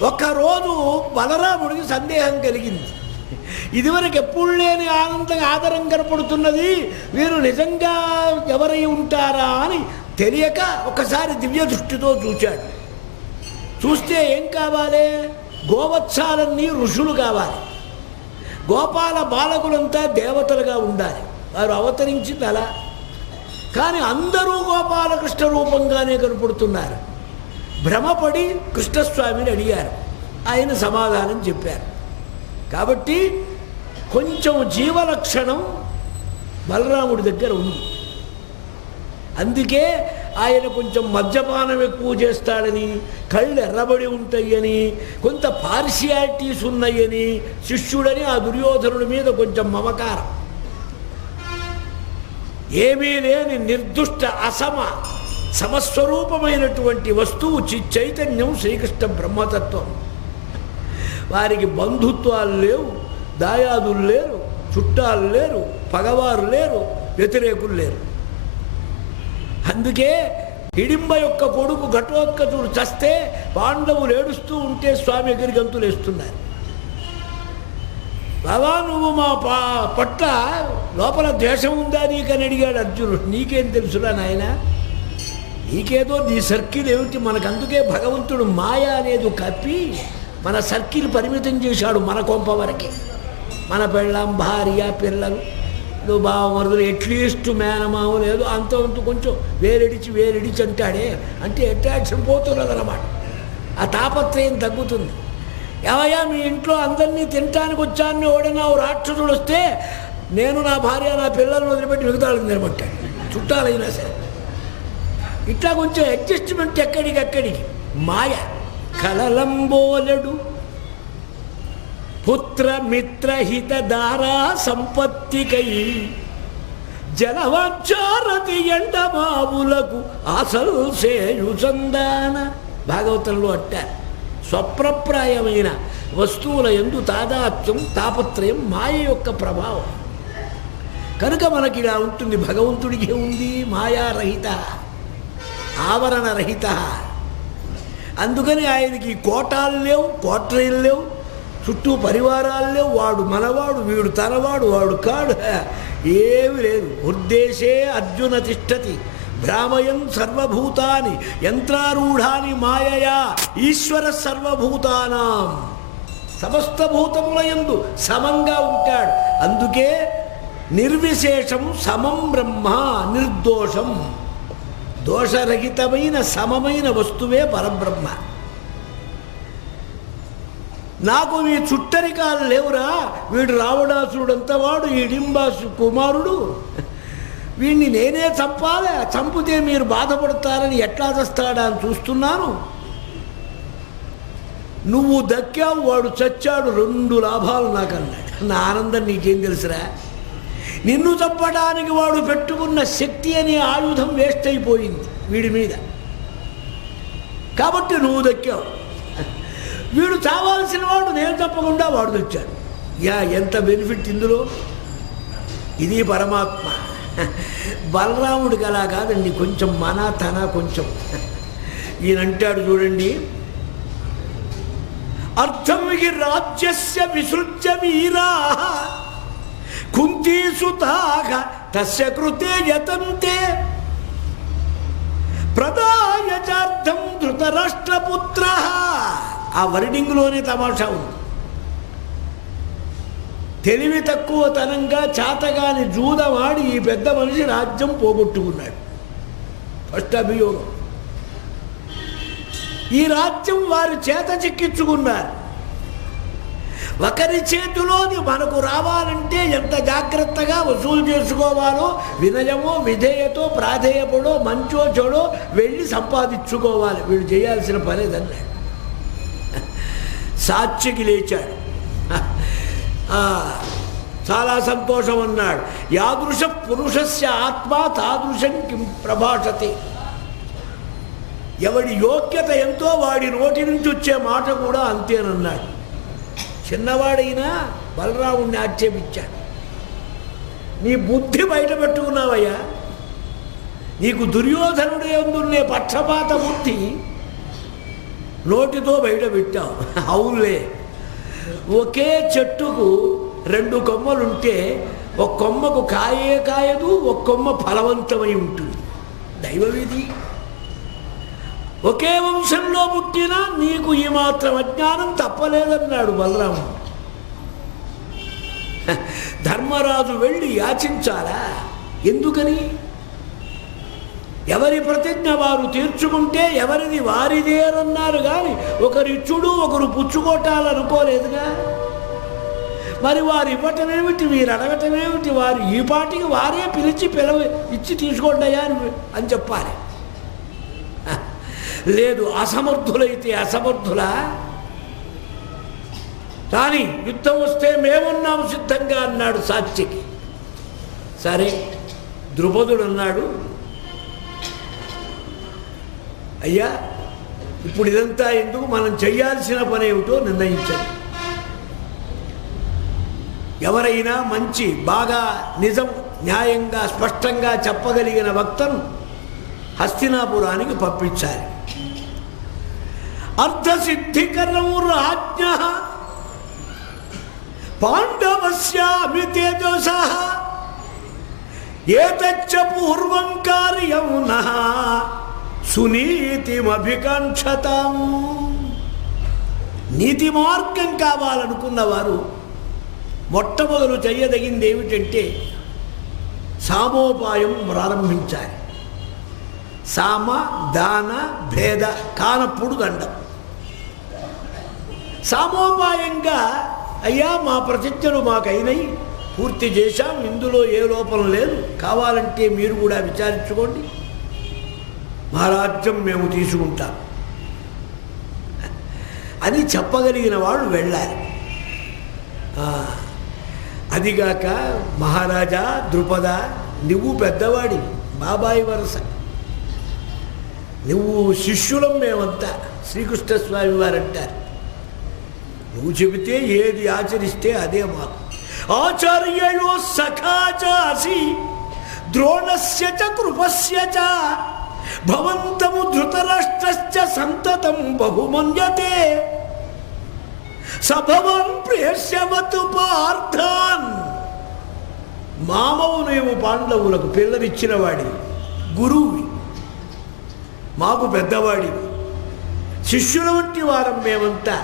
ఒక్కరోజు బలరాముడికి సందేహం కలిగింది. ఇదివరకు ఎప్పుడు లేని ఆదరం కనపడుతున్నది, వీరు నిజంగా ఎవరై ఉంటారా అని తెలియక ఒకసారి దివ్య దృష్టితో చూశాడు. చూస్తే ఏం కావాలి? గోవత్సాలన్నీ ఋషులు కావాలి, గోపాల బాలకులంతా దేవతలుగా ఉండాలి. వారు అవతరించింది అలా. కానీ అందరూ గోపాలకృష్ణ రూపంగానే కనపడుతున్నారు. భ్రమపడి కృష్ణస్వామిని అడిగారు. ఆయన సమాధానం చెప్పారు. కాబట్టి కొంచెం జీవలక్షణం బలరాముడి దగ్గర ఉంది. అందుకే ఆయన కొంచెం మద్యపానం ఎక్కువ చేస్తాడని, కళ్ళు ఎర్రబడి ఉంటాయని, కొంత పార్షియాలిటీస్ ఉన్నాయని, శిష్యుడని ఆ దుర్యోధనుడి మీద కొంచెం మమకారం. ఏమీ లేని నిర్దుష్ట సమస్వరూపమైనటువంటి వస్తువు చైతన్యం శ్రీకృష్ణ బ్రహ్మతత్వం. వారికి బంధుత్వాలు లేవు, దాయాదులు లేరు, చుట్టాలు లేరు, పగవారు లేరు, వ్యతిరేకులు లేరు. అందుకే హిడింబ యొక్క కొడుకు ఘటోత్కచుడు చస్తే పాండవులు ఏడుస్తూ ఉంటే స్వామి ఎగిరి గంతులు వేస్తున్నారు. బాబా, నువ్వు మా పట్ల లోపల ద్వేషం ఉందా నీకని అడిగాడు అర్జునుడు. నీకేం తెలుసురా నాయన, నీకేదో నీ సర్కిల్ ఏమిటి? మనకు అందుకే భగవంతుడు మాయ అనేది కప్పి మన సర్కిల్ పరిమితం చేశాడు. మన కొంప వరకే, మన పెళ్ళాం, భార్య, పిల్లలు, బావమరుదులు, అట్లీస్ట్ మేనమావు లేదు, అంత కొంచెం వేరెడిచి అంటాడే, అంటే అట్రాక్షన్ పోతున్నది అన్నమాట. ఆ తాపత్రయం తగ్గుతుంది. ఏవయ్యా మీ ఇంట్లో అందరినీ తినటానికి వచ్చాను, ఎవడైనా రాక్షసుడు వస్తే నేను నా భార్య నా పిల్లలను వదిలిపెట్టి మిగతాళ్ళని నిలబట్టాను, చుట్టాలైనా సరే. ఇట్లా కొంచెం అడ్జస్ట్మెంట్ ఎక్కడికక్కడికి. మాయ కలలంబోలడు పుత్ర మిత్రహిత దారా సంపత్తికై జలవాచారతి ఎండమావులకు ఆసలు సేయు చందాన. భాగవతంలో అంటారు, స్వప్రప్రాయమైన వస్తువుల యందు తాదాత్మ్యం, తాపత్రయం మాయ యొక్క ప్రభావం. కనుక మనకి ఇలా ఉంటుంది. భగవంతుడికి ఉంది మాయారహిత, ఆవరణరహిత. అందుకని ఆయనకి కోటాలు లేవు, కోట్రైలు లేవు, చుట్టూ పరివారాలు లేవు. వాడు మనవాడు, వీడు తనవాడు, వాడు కాడు, ఏమి లేదు. ఉద్దేశే అర్జున తిష్టతి భ్రామయం సర్వభూతాని యంత్రారూఢాని మాయయా ఈశ్వర సర్వభూతానాం. సమస్త భూతముల యందు సమంగా ఉంటాడు. అందుకే నిర్విశేషం సమం బ్రహ్మ నిర్దోషం. దోషరహితమైన సమమైన వస్తువే పరబ్రహ్మ. నాకు ఈ చుట్టరికాలు లేవురా, వీడు రావణాసురుడంతా వాడు, ఈ హిడింబాసు కుమారుడు, వీడిని నేనే చంపాలి, చంపితే మీరు బాధపడతారని ఎట్లా చేస్తాడా అని చూస్తున్నాను. నువ్వు దక్కావు, వాడు చచ్చాడు, 2 లాభాలు నాకు అన్నాడు. నా ఆనందం నీకేం తెలుసురా? నిన్ను చంపడానికి వాడు పెట్టుకున్న శక్తి అనే ఆయుధం వేస్ట్ అయిపోయింది వీడి మీద, కాబట్టి నువ్వు దక్కావు. వీడు చావాల్సిన వాడు, నేను తప్పకుండా వాడు తెచ్చాడు. ఎంత బెనిఫిట్ ఇందులో! ఇది పరమాత్మ. బలరాముడికి అలా కాదండి, కొంచెం మన తన కొంచెం. ఈయనంటాడు చూడండి, అర్థం రాజ్యస్య విసృజ్య వీరా కుంతీసుతాః తస్య కృతే యతంతే ప్రదాయ చార్థం ధృతరాష్ట్రపుత్రః. ఆ వర్డింగ్లోనే తమాషా ఉంది. తెలివి తక్కువ తనంగా చాతగాని జూదవాడి ఈ పెద్ద మనిషి రాజ్యం పోగొట్టుకున్నాడు. ఫస్ట్ అభియోగం. ఈ రాజ్యం వారి చేత చిక్కించుకున్నారు. ఒకరి చేతిలోని మనకు రావాలంటే ఎంత జాగ్రత్తగా వసూలు చేసుకోవాలో, వినయమో విధేయతో ప్రాధేయపడో మంచో చెడో వెళ్ళి సంపాదించుకోవాలి. వీళ్ళు చేయాల్సిన పనేదన్నాడు. సాక్షికి లేచాడు. చాలా సంతోషం అన్నాడు. యాదృశ పురుషస్య ఆత్మ తాదృశం కిం ప్రభాషతే. ఎవడి యోగ్యత ఎంతో వాడి నోటి నుంచి వచ్చే మాట కూడా అంతేనన్నాడు. చిన్నవాడైనా బలరాముడిని ఆక్షేపించాడు. నీ బుద్ధి బయట పెట్టుకున్నావయ్యా, నీకు దుర్యోధనుడు ఎందున్నే పక్షపాత బుద్ధి నోటితో బయట పెట్టావు. అవునులే, ఒకే చెట్టుకు 2 కొమ్మలుంటే ఒక కొమ్మకు కాయే కాయదు, ఒక కొమ్మ ఫలవంతమై ఉంటుంది. దైవవిధి. ఒకే వంశంలో పుట్టినా నీకు ఈ మాత్రం అజ్ఞానం తప్పలేదన్నాడు బలరాముడు. ధర్మరాజు వెళ్ళి యాచించాలా? ఎందుకని? ఎవరి ప్రతిజ్ఞ వారు తీర్చుకుంటే ఎవరిది వారిదేనన్నారు కానీ ఒకరు ఇచ్చుడు ఒకరు పుచ్చుకోటాలనుకోలేదుగా. మరి వారు ఇవ్వటమేమిటి, వీరు అడగటమేమిటి? వారు ఈ పాటికి వారే పిలిచి ఇచ్చి తీసుకోండియా అని చెప్పాలి. లేదు, అసమర్థులైతే అసమర్థులా? కానీ యుద్ధం వస్తే మేమున్నాం సిద్ధంగా అన్నాడు సాత్యకి. సరే, ద్రుపదుడు అన్నాడు, అయ్యా ఇప్పుడు ఇదంతా ఎందుకు, మనం చేయాల్సిన పని ఏమిటో నిర్ణయించాలి. ఎవరైనా మంచి బాగా నిజం న్యాయంగా స్పష్టంగా చెప్పగలిగిన వక్తను హస్తినాపురానికి పంపించాలి. అర్థసిద్ధికరం రాజ్ఞ పాండవస్యామి తేజసః ఏతచ్చ పూర్వం కార్యం నః సునీతిమభికాంక్షతాం. నీతి మార్గం కావాలనుకున్నవారు మొట్టమొదలు చెయ్యదగింది ఏమిటంటే సామోపాయం ప్రారంభించాలి. సామ దాన భేద కానప్పుడు దండం. సామోపాయంగా అయ్యా మా ప్రతిజ్ఞలు మాకైనవి, పూర్తి చేశాం, ఇందులో ఏ లోపం లేదు, కావాలంటే మీరు కూడా విచారించుకోండి, మా రాజ్యం మేము తీసుకుంటాం అని చెప్పగలిగిన వాళ్ళు వెళ్ళాలి. అదిగాక మహారాజా ద్రుపద, నువ్వు పెద్దవాడి, బాబాయి వరస, నువ్వు శిష్యులం మేమంతా, శ్రీకృష్ణస్వామి వారు అంటారు. నువ్వు చెబితే ఏది ఆచరిస్తే అదే మాకు. ఆచార్యయో సఖాచాసి ద్రోణస్య చ కృపస్య చ భవంతము ధృతరాష్ట్రస్య సంతతం బహుమన్యతే సభవన్ ప్రేష్యవతు పార్థాన్. మామవు నీవు పాండవులకు పిల్లనిచ్చిన వాడివి, గురువువి, మాకు పెద్దవాడివి, శిష్యుల వంటి వారం మేమంతా.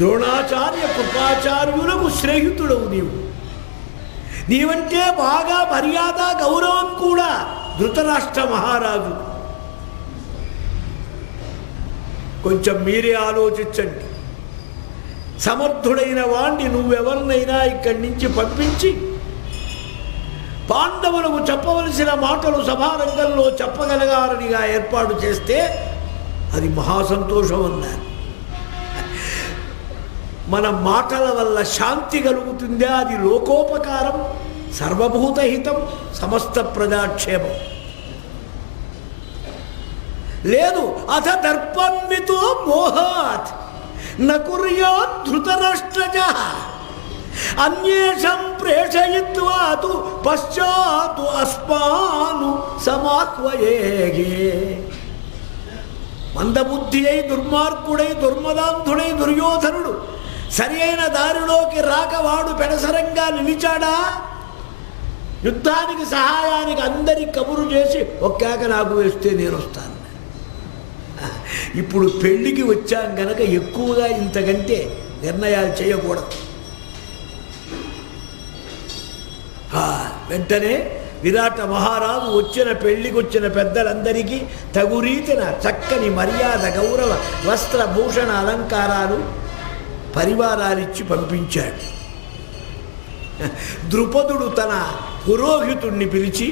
ద్రోణాచార్య కృపాచార్యులకు స్నేహితుడవు నీవు. నీవంటే బాగా మర్యాద గౌరవం కూడా ధృతరాష్ట్ర మహారాజు. కొంచెం మీరే ఆలోచించండి. సమర్థుడైన వాణ్ణి నువ్వెవరినైనా ఇక్కడి నుంచి పంపించి పాండవులకు చెప్పవలసిన మాటలు సభారంగంలో చెప్పగలగారనిగా ఏర్పాటు చేస్తే అది మహాసంతోషం అన్నారు. మన మాటల వల్ల శాంతి కలుగుతుందా? అది లోకోపకారం, సర్వభూతహితం, సమస్త ప్రజాక్షేమం. లేదు, అథ దర్పాన్వితో మోహాత్ నకుర్యాత్ ధృతరాష్ట్రజః అన్యేషాం ప్రేషయిత్వా తు పశ్చాత్తు అస్మాను సమాహ్వయేగే. మందబుద్ధి అయి దుర్మార్గుడై దుర్మదాంధుడై దుర్యోధనుడు సరి అయిన దారిలోకి రాక వాడు పెడసరంగా నిలిచాడా? యుద్ధానికి సహాయానికి అందరికి కబురు చేసి ఒక్కాక నాకు వేస్తే నేను వస్తాను. ఇప్పుడు పెళ్లికి వచ్చాం గనక ఎక్కువగా ఇంతకంటే నిర్ణయాలు చేయకూడదు. వెంటనే విరాట మహారాజు వచ్చిన పెళ్లికి వచ్చిన పెద్దలందరికీ తగు రీతిన చక్కని మర్యాద, గౌరవ, వస్త్ర, భూషణ, అలంకారాలు, పరివారాలిచ్చి పంపించాడు. ద్రుపదుడు తన పురోహితుణ్ణి పిలిచి,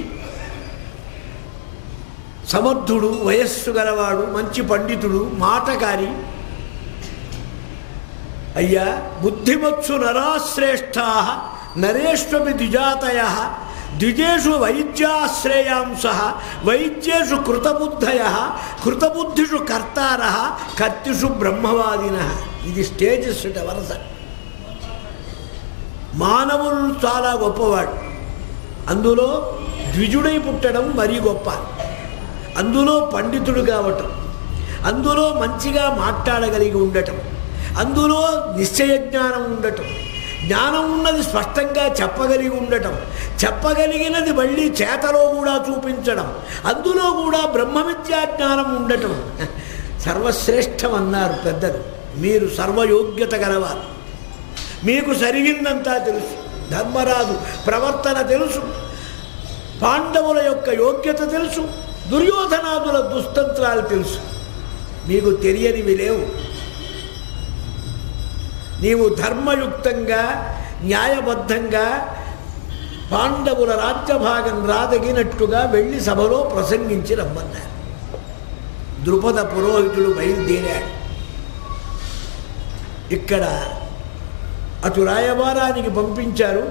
సమర్థుడు, వయస్సు గలవాడు, మంచి పండితుడు, మాటకారి, అయ్యా బుద్ధిమత్సు నరాశ్రేష్టా నరేష్వపి ద్విజాతయః ద్విజేషు వైద్యాశ్రేయాంసః వైద్యేషు కృతబుద్ధయః కృతబుద్ధిషు కర్తారః కర్తిషు బ్రహ్మవాదినః. ఇది స్టేజెస్ వరస. మానవులు చాలా గొప్పవాడు, అందులో ద్విజుడై పుట్టడం మరీ గొప్ప, అందులో పండితుడు కావటం, అందులో మంచిగా మాట్లాడగలిగి ఉండటం, అందులో నిశ్చయ జ్ఞానం ఉండటం, జ్ఞానం ఉన్నది స్పష్టంగా చెప్పగలిగి ఉండటం, చెప్పగలిగినది మళ్ళీ చేతలో కూడా చూపించడం, అందులో కూడా బ్రహ్మ విద్యా జ్ఞానం ఉండటం సర్వశ్రేష్టం అన్నారు పెద్దలు. మీరు సర్వయోగ్యత గలవారు, మీకు సరిగినంతా తెలుసు, ధర్మరాజు ప్రవర్తన తెలుసు, పాండవుల యొక్క యోగ్యత తెలుసు, దుర్యోధనాదుల దుస్తంత్రాలు తెలుసు. మీకు తెలియనివి లేవు. నీవు ధర్మయుక్తంగా న్యాయబద్ధంగా పాండవుల రాజ్యభాగం రాదగినట్టుగా వెళ్ళి సభలో ప్రసంగించి రమ్మన్నారు. ద్రుపద పురోహితుడు బయలుదేరాడు. ఇక్కడ అటు రాయబారానికి పంపించారు,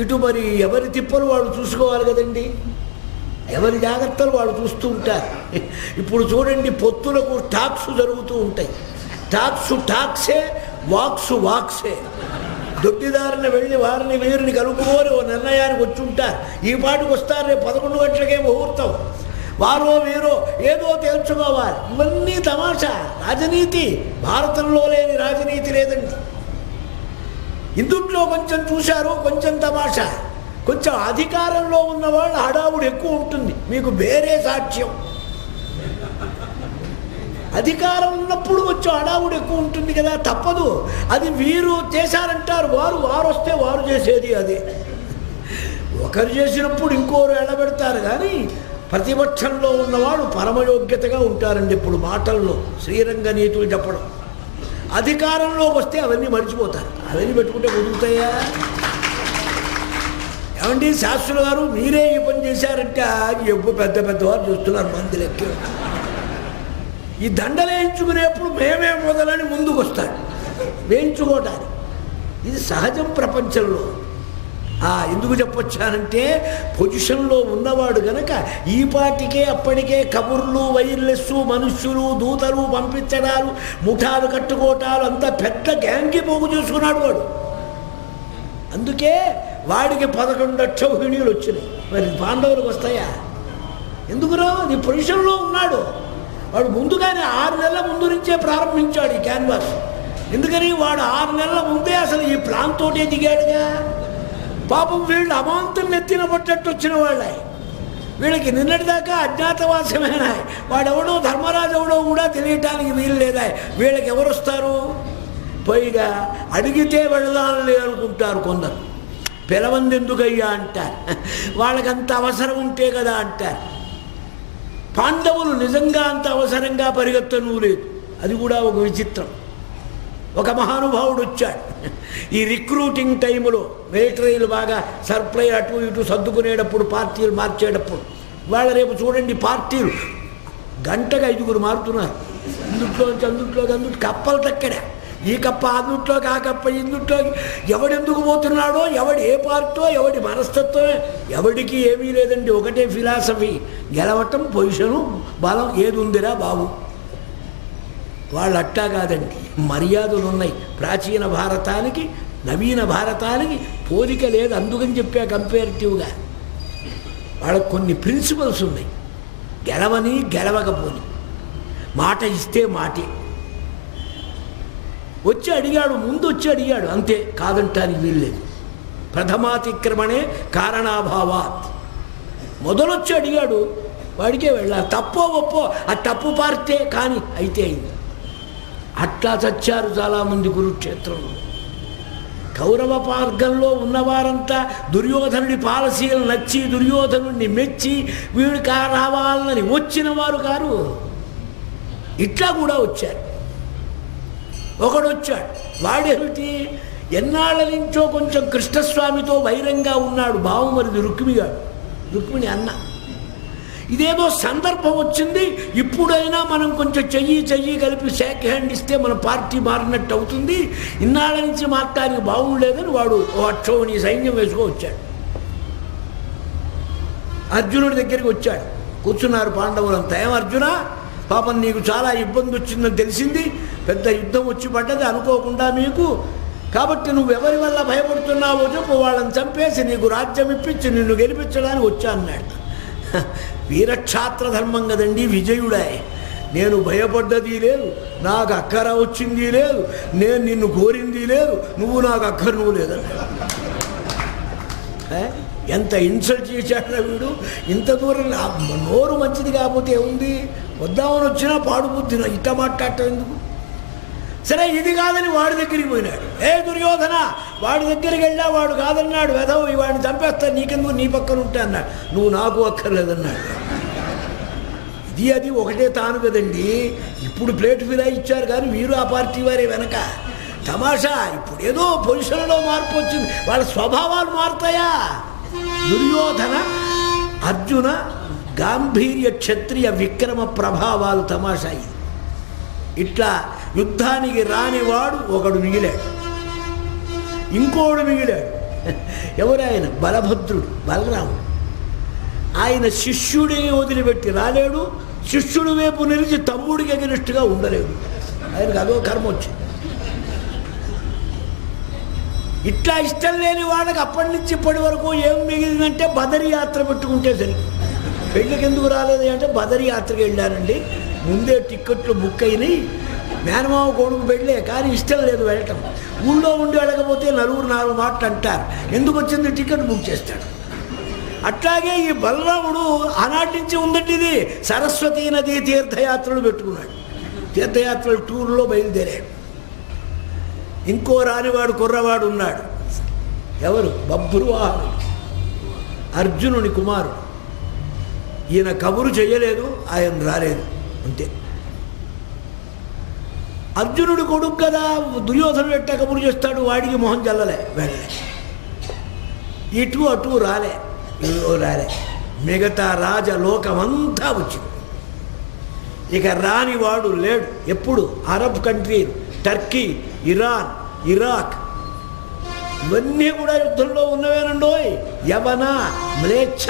ఇటు మరి ఎవరి తిప్పలు వాళ్ళు చూసుకోవాలి కదండి, ఎవరి జాగ్రత్తలు వాళ్ళు చూస్తూ ఉంటారు. ఇప్పుడు చూడండి, పొత్తులకు టాక్స్ జరుగుతూ ఉంటాయి. టాక్సే, వాక్సే. దొడ్డిదారిన వెళ్ళి వారిని వీరిని కలుపుకొని ఓ నిర్ణయానికి వచ్చి ఉంటారు. ఈ పాటికి వస్తారు, రేపు 11 గంటలకే ముహూర్తం, వారో వీరో ఏదో తేల్చుకోవాలి. ఇవన్నీ తమాషా, రాజనీతి. భారతంలో లేని రాజనీతి లేదండి. ఇందుట్లో కొంచెం చూశారు, కొంచెం తమాషా. కొంచెం అధికారంలో ఉన్న వాళ్ళు హడావుడు ఎక్కువ ఉంటుంది. మీకు వేరే సాక్ష్యం, అధికారం ఉన్నప్పుడు వచ్చి హడావుడు ఎక్కువ ఉంటుంది కదా, తప్పదు. అది వీరు చేశారంటారు, వారు వస్తే వారు చేసేది అదే. ఒకరు చేసినప్పుడు ఇంకోరు ఎడబెడతారు, కానీ ప్రతిపక్షంలో ఉన్నవాడు పరమయోగ్యతగా ఉంటారండి. ఇప్పుడు మాటల్లో శ్రీరంగ నీతులు చెప్పడం, అధికారంలోకి వస్తే అవన్నీ మర్చిపోతారు. అవన్నీ పెట్టుకుంటే కుదురుతాయా? ఏమండి శాస్త్రులు గారు, మీరే ఈ పని చేశారంటే ఎప్పుడు పెద్దవారు చూస్తున్నారు మంది లెక్క. ఈ దండలు వేయించుకునేప్పుడు మేమే మొదలని ముందుకు వస్తాడు వేయించుకోవటానికి. ఇది సహజం ప్రపంచంలో. ఎందుకు చెప్పొచ్చానంటే, పొజిషన్లో ఉన్నవాడు గనక ఈ పాటికే అప్పటికే కబుర్లు, వైర్లెస్సు, మనుష్యులు, దూతలు పంపించడాలు, ముఠాలు కట్టుకోవటాలు, అంతా పెద్ద గ్యాంగి పోగు చేసుకున్నాడు వాడు. అందుకే వాడికి 11 అక్షౌహిణీలు వచ్చినాయి. మరి పాండవులకు వస్తాయా? ఎందుకు రావు? నీ పొజిషన్లో ఉన్నాడు వాడు. ముందుగానే 6 నెలల ముందు నుంచే ప్రారంభించాడు ఈ క్యాన్వాస్. ఎందుకని వాడు 6 నెలల ముందే అసలు ఈ ప్లాన్ తోటే దిగాడుగా. పాపం వీళ్ళు అమాంతం నెత్తిన పట్టట్టు వచ్చిన వాళ్ళే. వీళ్ళకి నిన్నటిదాకా అజ్ఞాతవాసమేనా. వాడెవడో ధర్మరాజు ఎవడో కూడా తెలియటానికి వీలు లేదా. వీళ్ళకి ఎవరు వస్తారు? పైగా అడిగితే వెళదాలని అనుకుంటారు కొందరు. పిలవంది ఎందుకయ్యా అంటారు. వాళ్ళకంత అవసరం ఉంటే కదా అంటారు. పాండవులు నిజంగా అంత అవసరంగా పరిగెత్తనూ లేదు. అది కూడా ఒక విచిత్రం. ఒక మహానుభావుడు వచ్చాడు ఈ రిక్రూటింగ్ టైంలో. మిలిటరీలు బాగా సర్ప్లై అటు ఇటు సర్దుకునేటప్పుడు, పార్టీలు మార్చేటప్పుడు. వాళ్ళ రేపు చూడండి, పార్టీలు గంటగా 5గురు మారుతున్నారు. అందుట్లోంచి అందుట్లోకి కప్పలు తక్కడా. ఈ కప్ప అందుట్లోకి, ఆ కప్ప ఇందుట్లోకి, ఎవడెందుకు పోతున్నాడో, ఎవడు ఏ పార్టో, ఎవడి మనస్తత్వమే, ఎవడికి ఏమీ లేదండి. ఒకటే ఫిలాసఫీ, గెలవటం, పొజిషను, బలం, ఏది ఉందిరా బాబు. వాళ్ళు అట్టా కాదండి, మర్యాదలు ఉన్నాయి. ప్రాచీన భారతానికి నవీన భారతానికి పోలిక లేదు. అందుకని చెప్పా కంపేరిటివ్గా వాళ్ళకు కొన్ని ప్రిన్సిపల్స్ ఉన్నాయి. గెలవని గెలవకపోని, మాట ఇస్తే మాటే. వచ్చి అడిగాడు, ముందు వచ్చి అడిగాడు, అంతే, కాదంటానికి వీల్లేదు. ప్రథమాతిక్రమణే కారణాభావాత్. మొదలొచ్చి అడిగాడు, వాడికే వెళ్ళాలి. తప్పో ఒప్పో, ఆ తప్పు పార్తే కానీ అయితే అయింది. అట్లా చచ్చారు చాలామంది కురుక్షేత్రంలో. కౌరవ మార్గంలో ఉన్నవారంతా దుర్యోధనుడి పాలసీలు నచ్చి, దుర్యోధనుడిని మెచ్చి, వీడు రావాలని వచ్చిన వారు కారు. ఇట్లా కూడా వచ్చారు. ఒకడు వచ్చాడు, వాడేమిటి, ఎన్నాళ్ళ నుంచో కొంచెం కృష్ణస్వామితో వైరంగా ఉన్నాడు. బావమరిది రుక్మిణి అన్న. ఇదేదో సందర్భం వచ్చింది, ఇప్పుడైనా మనం కొంచెం చెయ్యి కలిపి షేక్ హ్యాండ్ ఇస్తే మన పార్టీ మారినట్టు అవుతుంది. ఇన్నాళ్ళ నుంచి మాట్లాడడానికి బాగుండలేదని వాడు ఓ అక్షోణి సైన్యం వేసుకో వచ్చాడు. అర్జునుడి దగ్గరికి వచ్చాడు. కూర్చున్నారు పాండవులంతా. ఏం అర్జున, పాపం నీకు చాలా ఇబ్బంది వచ్చిందని తెలిసింది, పెద్ద యుద్ధం వచ్చి పడ్డది అనుకోకుండా మీకు, కాబట్టి నువ్వు ఎవరి వల్ల భయపడుతున్నావో చెప్పు, వాళ్ళని చంపేసి నీకు రాజ్యం ఇప్పించి నిన్ను గెలిపించడానికి వచ్చా అన్నాడు. వీరక్షాత్ర ధర్మం కదండి, విజయుడాయ్. నేను భయపడ్డది లేదు, నాకు అక్కర వచ్చింది లేదు, నేను నిన్ను కోరింది లేదు, నువ్వు నాకు అక్కర నువ్వు లేదన్నాడు. ఎంత ఇన్సల్ట్ చేశాడు వీడు. ఇంత దూరం నోరు మంచిది కాకపోతే ఏముంది, వద్దామని వచ్చినా పాడుబుద్ధిన ఇట్ట మాట్లాడటం ఎందుకు. సరే ఇది కాదని వాడి దగ్గరికి పోయినాడు. ఏ దుర్యోధన, వాడి దగ్గరికి వెళ్ళా, వాడు కాదన్నాడు, వెధవ వాడిని చంపేస్తా, నీకెందుకు, నీ పక్కన ఉంటా అన్నాడు. నువ్వు నాకు అక్కర్లేదన్నాడు. ఇది అది ఒకటే తాను కదండి. ఇప్పుడు ప్లేట్ ఫిరా ఇచ్చారు కానీ వీరు ఆ పార్టీ వారే వెనక. తమాషా, ఇప్పుడు ఏదో పొజిషన్లో మార్పు వచ్చింది, వాళ్ళ స్వభావాలు మారుతాయా. దుర్యోధన అర్జున గాంభీర్య క్షత్రియ విక్రమ ప్రభావాలు తమాషా. ఇది ఇట్లా యుద్ధానికి రానివాడు ఒకడు మిగిలాడు, ఇంకోడు మిగిలాడు. ఎవరాయన? బలభద్రుడు, బలరాముడు. ఆయన శిష్యుడిని వదిలిపెట్టి రాలేడు, శిష్యుడి వైపు నిలిచి తమ్ముడికి ఎగిరిస్టుగా ఉండలేడు. ఆయనకు అదో కర్మ వచ్చింది. ఇట్లా ఇష్టం లేని వాళ్ళకి అప్పటి నుంచి ఇప్పటి వరకు ఏం మిగిలిందంటే బదరి యాత్ర పెట్టుకుంటే సరి. పెళ్ళికి ఎందుకు రాలేదు అంటే బదరి యాత్రకి వెళ్ళానండి, ముందే టిక్కెట్లు బుక్ అయినాయి, మేనమావ కొడుకు పెళ్ళే, కానీ ఇష్టం లేదు వెళ్ళటం. ఊళ్ళో ఉండి వెళ్ళకపోతే నలుగురు నాలుగు మాటలు అంటారు, ఎందుకు వచ్చింది టికెట్ బుక్ చేస్తాడు. అట్లాగే ఈ బలరాముడు ఆనాటి నుంచి ఉందండి. ఇది సరస్వతీ నది తీర్థయాత్రలు పెట్టుకున్నాడు, తీర్థయాత్రలు టూర్లో బయలుదేరాడు. ఇంకో రానివాడు కుర్రవాడు ఉన్నాడు. ఎవరు? బభ్రువాహనుడు, అర్జునుని కుమారుడు. ఈయన కబురు చెయ్యలేదు, ఆయన రాలేదు, అంతే. అర్జునుడు కొడుకు కదా, దుర్యోధనుడు ఎట్టా కబురు చేస్తాడు, వాడికి మొహం చల్లలే, వెళ్ళలే. ఇటు అటు రాలే. మిగతా రాజలోకమంతా వచ్చింది. ఇక రానివాడు లేడు. ఎప్పుడు? Arab country, Turkey, Iran, Iraq ఇవన్నీ కూడా యుద్ధంలో ఉన్నవేనండోయ్. యవన, మ్లేచ్ఛ,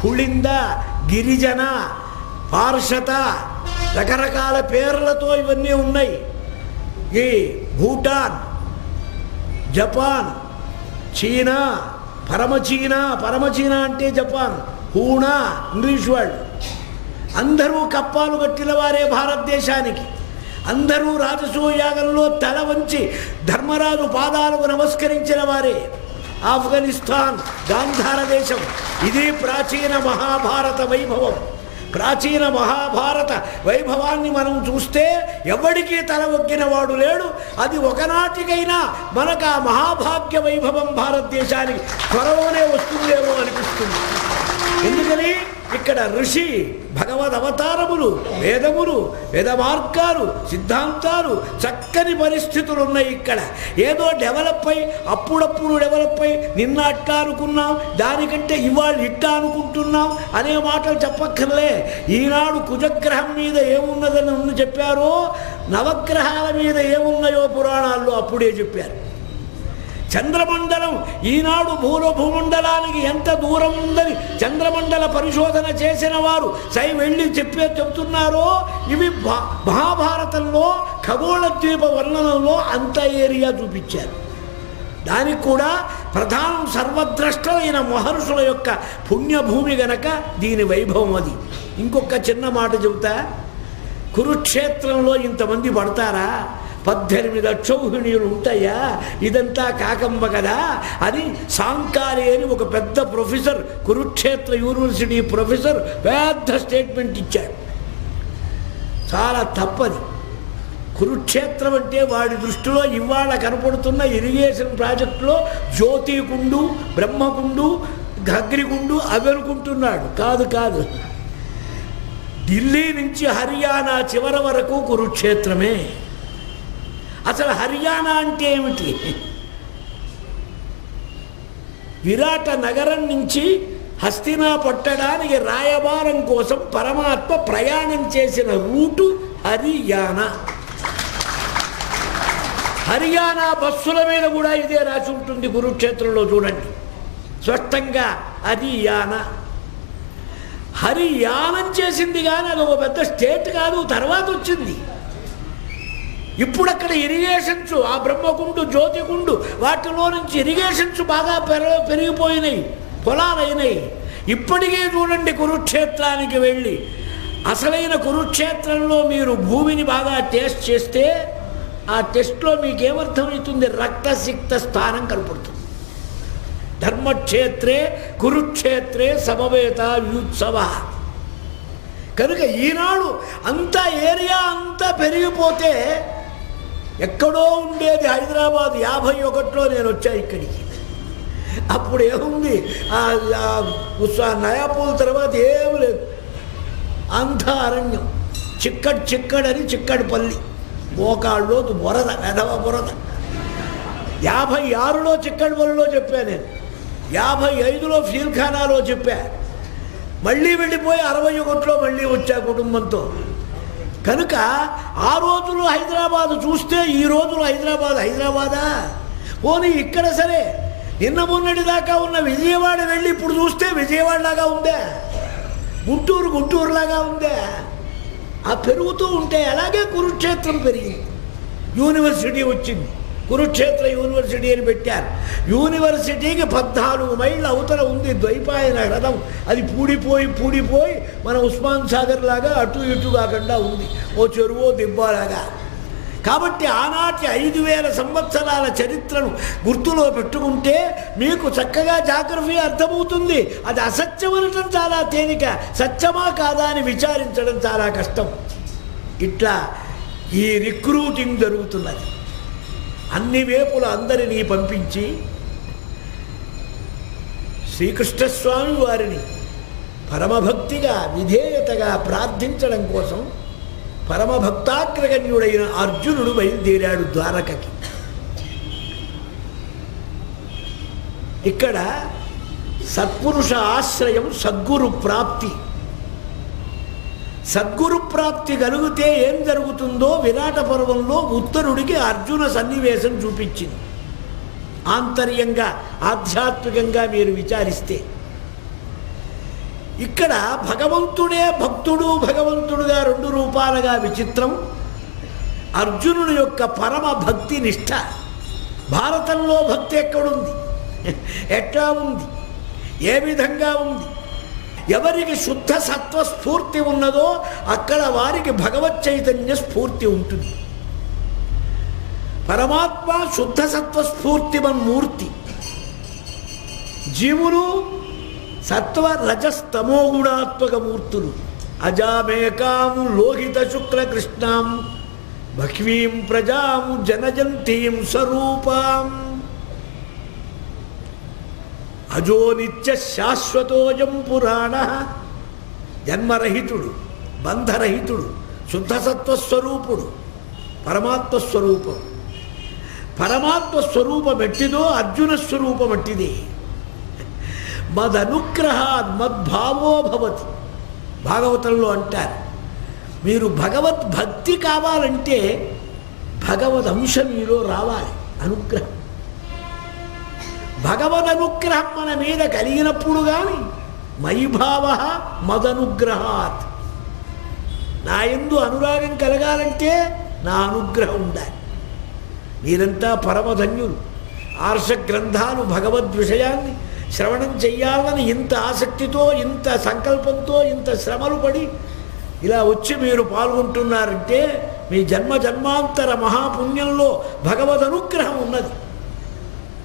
పుళింద, గిరిజన, పార్షత, రకరకాల పేర్లతో ఇవన్నీ ఉన్నాయి. ఈ భూటాన్, జపాన్, చీనా, పరమచీనా అంటే జపాన్, హూనా ఇంగ్లీష్ వాళ్ళు, అందరూ కప్పాలు కట్టిన వారే భారతదేశానికి. అందరూ రాజసూయాగంలో తల వంచి ధర్మరాజు పాదాలకు నమస్కరించిన వారే. ఆఫ్ఘనిస్తాన్, గాంధార దేశం, ఇది ప్రాచీన మహాభారత వైభవం. ప్రాచీన మహాభారత వైభవాన్ని మనం చూస్తే ఎవడికి తల ఒగ్గిన వాడు లేడు. అది ఒకనాటికైనా మనకు ఆ మహాభాగ్య వైభవం భారతదేశానికి త్వరలోనే వస్తుందేమో అనిపిస్తుంది. ఎందుకని ఇక్కడ ఋషి భగవద్ అవతారములు, వేదములు, వేద మార్గాలు, సిద్ధాంతాలు, చక్కని పరిస్థితులు ఉన్నాయి. ఇక్కడ ఏదో డెవలప్ అయి అప్పుడప్పుడు డెవలప్ అయి నిన్న అట్టా అనుకున్నాం, దానికంటే ఇవాళ ఇట్టా అనుకుంటున్నాం అనే మాటలు చెప్పక్కర్లే. ఈనాడు కుజగ్రహం మీద ఏమున్నదని ముందు చెప్పారో, నవగ్రహాల మీద ఏమున్నాయో పురాణాల్లో అప్పుడే చెప్పారు. చంద్రమండలం ఈనాడు భూమండలానికి ఎంత దూరం ఉందని చంద్రమండల పరిశోధన చేసిన వారు వెళ్ళి చెప్తున్నారో, ఇవి మహాభారతంలో ఖగోళ ద్వీప వర్ణనంలో అంత ఏరియా చూపించారు. దానికి కూడా ప్రధానం సర్వద్రష్టలైన మహర్షుల యొక్క పుణ్యభూమి గనక దీని వైభవం అది. ఇంకొక చిన్న మాట చెబుతా. కురుక్షేత్రంలో ఇంతమంది పడతారా? 18 అక్షౌహిణీయులు ఉంటాయా? ఇదంతా కాకంబ కదా అని సాంకారి అని ఒక పెద్ద ప్రొఫెసర్, కురుక్షేత్ర యూనివర్సిటీ ప్రొఫెసర్ పెద్ద స్టేట్మెంట్ ఇచ్చాడు. చాలా తప్పది. కురుక్షేత్రం అంటే వాడి దృష్టిలో ఇవాళ కనపడుతున్న ఇరిగేషన్ ప్రాజెక్టులో జ్యోతికుండు, బ్రహ్మకుండు, అగ్నికుండు అవి అనుకుంటున్నాడు. కాదు కాదు, ఢిల్లీ నుంచి హర్యానా చివరి వరకు కురుక్షేత్రమే. అసలు హర్యానా అంటే ఏమిటి? విరాట నగరం నుంచి హస్తినా పట్టడానికి రాయబారం కోసం పరమాత్మ ప్రయాణం చేసిన రూటు హర్యానా. హర్యానా బస్సుల మీద కూడా ఇదే రాసి ఉంటుంది కురుక్షేత్రంలో, చూడండి స్పష్టంగా హర్యానా. హరియానం చేసింది కానీ అది ఒక పెద్ద స్టేట్ కాదు, తర్వాత వచ్చింది. ఇప్పుడు అక్కడ ఇరిగేషన్స్, ఆ బ్రహ్మకుండు, జ్యోతికుండు వాటిలో నుంచి ఇరిగేషన్స్ బాగా పెరిగిపోయినాయి, పొలాలైనాయి. ఇప్పటికీ చూడండి కురుక్షేత్రానికి వెళ్ళి అసలైన కురుక్షేత్రంలో మీరు భూమిని బాగా టేస్ట్ చేస్తే ఆ టెస్ట్లో మీకేమర్థమవుతుంది? రక్తసిక్త స్థానం కనపడుతుంది. ధర్మక్షేత్రే కురుక్షేత్రే సమవేత వ్యుత్సవ. కనుక ఈనాడు అంత ఏరియా అంతా పెరిగిపోతే ఎక్కడో ఉండేది హైదరాబాద్ 51లో నేను వచ్చా ఇక్కడికి. అప్పుడు ఏముంది? నయాపూల్ తర్వాత ఏమి లేదు, అంతా అరణ్యం. చిక్కడని చిక్కడిపల్లి, మోకాళ్ళలో బురద, వెధవ బురద. 56లో చిక్కడిపల్లిలో చెప్పా నేను, 55లో ఫీల్ఖానాలో చెప్పా. మళ్ళీ వెళ్ళిపోయి 61లో మళ్ళీ వచ్చా కుటుంబంతో. కనుక ఆ రోజులు హైదరాబాదు చూస్తే ఈ రోజులు హైదరాబాదా? పోనీ ఇక్కడ సరే, నిన్న మొన్నటి దాకా ఉన్న విజయవాడ వెళ్ళి ఇప్పుడు చూస్తే విజయవాడలాగా ఉందా? గుంటూరులాగా ఉందా? ఆ పెరుగుతూ ఉంటే అలాగే కురుక్షేత్రం పెరిగింది. యూనివర్సిటీ వచ్చింది, కురుక్షేత్ర యూనివర్సిటీ అని పెట్టారు. యూనివర్సిటీకి 14 మైళ్ళ అవతల ఉంది ద్వైపాయన హ్రదం. అది పూడిపోయి మన ఉస్మాన్ సాగర్ లాగా అటు ఇటు కాకుండా ఉంది, ఓ చెరువో దిబ్బలాగా. కాబట్టి ఆనాటి 5000 సంవత్సరాల చరిత్రను గుర్తులో పెట్టుకుంటే మీకు చక్కగా జాగ్రఫీ అర్థమవుతుంది. అది అసత్యమనటం చాలా తేలిక, సత్యమా కాదా అని విచారించడం చాలా కష్టం. ఇట్లా ఈ రిక్రూటింగ్ జరుగుతున్నది. అన్ని వేపుల అందరినీ పంపించి శ్రీకృష్ణస్వామి వారిని పరమభక్తిగా విధేయతగా ప్రార్థించడం కోసం పరమభక్తాగ్రగణ్యుడైన అర్జునుడు బయలుదేరాడు ద్వారకకి. ఇక్కడ సత్పురుష ఆశ్రయం, సద్గురు ప్రాప్తి. సద్గురు ప్రాప్తి కలిగితే ఏం జరుగుతుందో విరాట పర్వంలో ఉత్తరుడికి అర్జున సన్నివేశం చూపించింది. ఆంతర్యంగా ఆధ్యాత్మికంగా మీరు విచారిస్తే ఇక్కడ భగవంతుడే భక్తుడు, భగవంతుడుగా 2 రూపాలుగా విచిత్రం. అర్జునుడి యొక్క పరమ భక్తి నిష్ఠ. భారతంలో భక్తి ఎక్కడుంది, ఎట్లా ఉంది, ఏ విధంగా ఉంది? ఎవరికి శుద్ధ సత్వ స్ఫూర్తి ఉన్నదో అక్కడ వారికి భగవత్ చైతన్య స్ఫూర్తి ఉంటుంది. పరమాత్మ శుద్ధ సత్వ స్ఫూర్తిమన్మూర్తి. జీవులు సత్వ రజస్తమో గుణాత్మక మూర్తులు. అజామేకాము లోహిత శుక్ల కృష్ణాం భక్వీం ప్రజాం జనజంతీం స్వరూపాం. అజో నిత్య శాశ్వతోయం పురాణ జన్మరహితుడు, బంధరహితుడు, శుద్ధసత్వస్వరూపుడు, పరమాత్మస్వరూపం. పరమాత్మస్వరూపం ఎట్టిదో అర్జున స్వరూపం అట్టిది. మదనుగ్రహాత్ మద్భావో భవతి. భాగవతంలో అంటారు, మీరు భగవద్భక్తి కావాలంటే భగవద్ మీలో రావాలి. అనుగ్రహం, భగవదనుగ్రహం మన మీద కలిగినప్పుడు కానీ మయిభావ మదనుగ్రహాత్, నా యందు అనురాగం కలగాలంటే నా అనుగ్రహం ఉండాలి. మీరంతా పరమధన్యులు. ఆర్ష గ్రంథాలు భగవద్ విషయాన్ని శ్రవణం చెయ్యాలని ఇంత ఆసక్తితో, ఇంత సంకల్పంతో, ఇంత శ్రమలు పడి ఇలా వచ్చి మీరు పాల్గొంటున్నారంటే మీ జన్మ జన్మాంతర మహాపుణ్యంలో భగవద్ అనుగ్రహం ఉన్నది.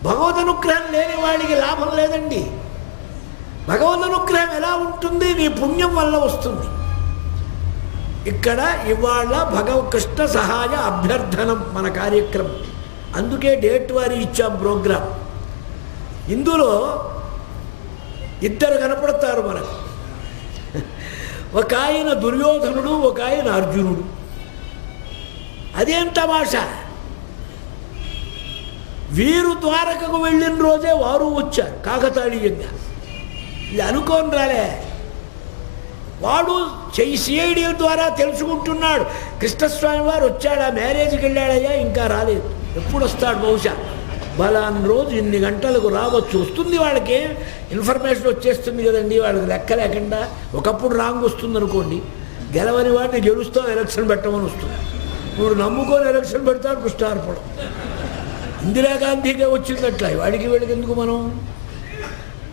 భగవద్ అనుగ్రహం లేని వాడికి లాభం లేదండి. భగవద్ అనుగ్రహం ఎలా ఉంటుంది? నీ పుణ్యం వల్ల వస్తుంది. ఇక్కడ ఇవాళ కృష్ణ సహాయ అభ్యర్థనం మన కార్యక్రమం. అందుకే డేట్ వారి ఇచ్చాం ప్రోగ్రాం. ఇందులో ఇద్దరు కనపడతారు మనకు. ఒక ఆయన దుర్యోధనుడు, ఒక ఆయన అర్జునుడు. అదేం తమాషా! వీరు ద్వారకకు వెళ్ళిన రోజే వారు వచ్చారు కాకతాళీయంగా. ఇది అనుకోని రాలే. వాడు సిఐడి ద్వారా తెలుసుకుంటున్నాడు, కృష్ణస్వామి వారు వచ్చాడా, మ్యారేజ్కి వెళ్ళాడయ్యా, ఇంకా రాలేదు, ఎప్పుడు వస్తాడు, బహుశా బలాన్ని రోజు ఇన్ని గంటలకు రావచ్చు. వస్తుంది, వాళ్ళకి ఇన్ఫర్మేషన్ వచ్చేస్తుంది కదండి, వాళ్ళకి లెక్క లేకుండా. ఒకప్పుడు రాంగ్ వస్తుంది అనుకోండి, గెలవని వాడిని గెలుస్తాం, ఎలక్షన్ పెట్టమని వస్తుంది. ఇప్పుడు నమ్ముకొని ఎలక్షన్ పెడతాడు కృష్ణార్పణం. ఇందిరాగాంధీకే వచ్చిందట్లా, వాడికి వీడికి ఎందుకు మనం?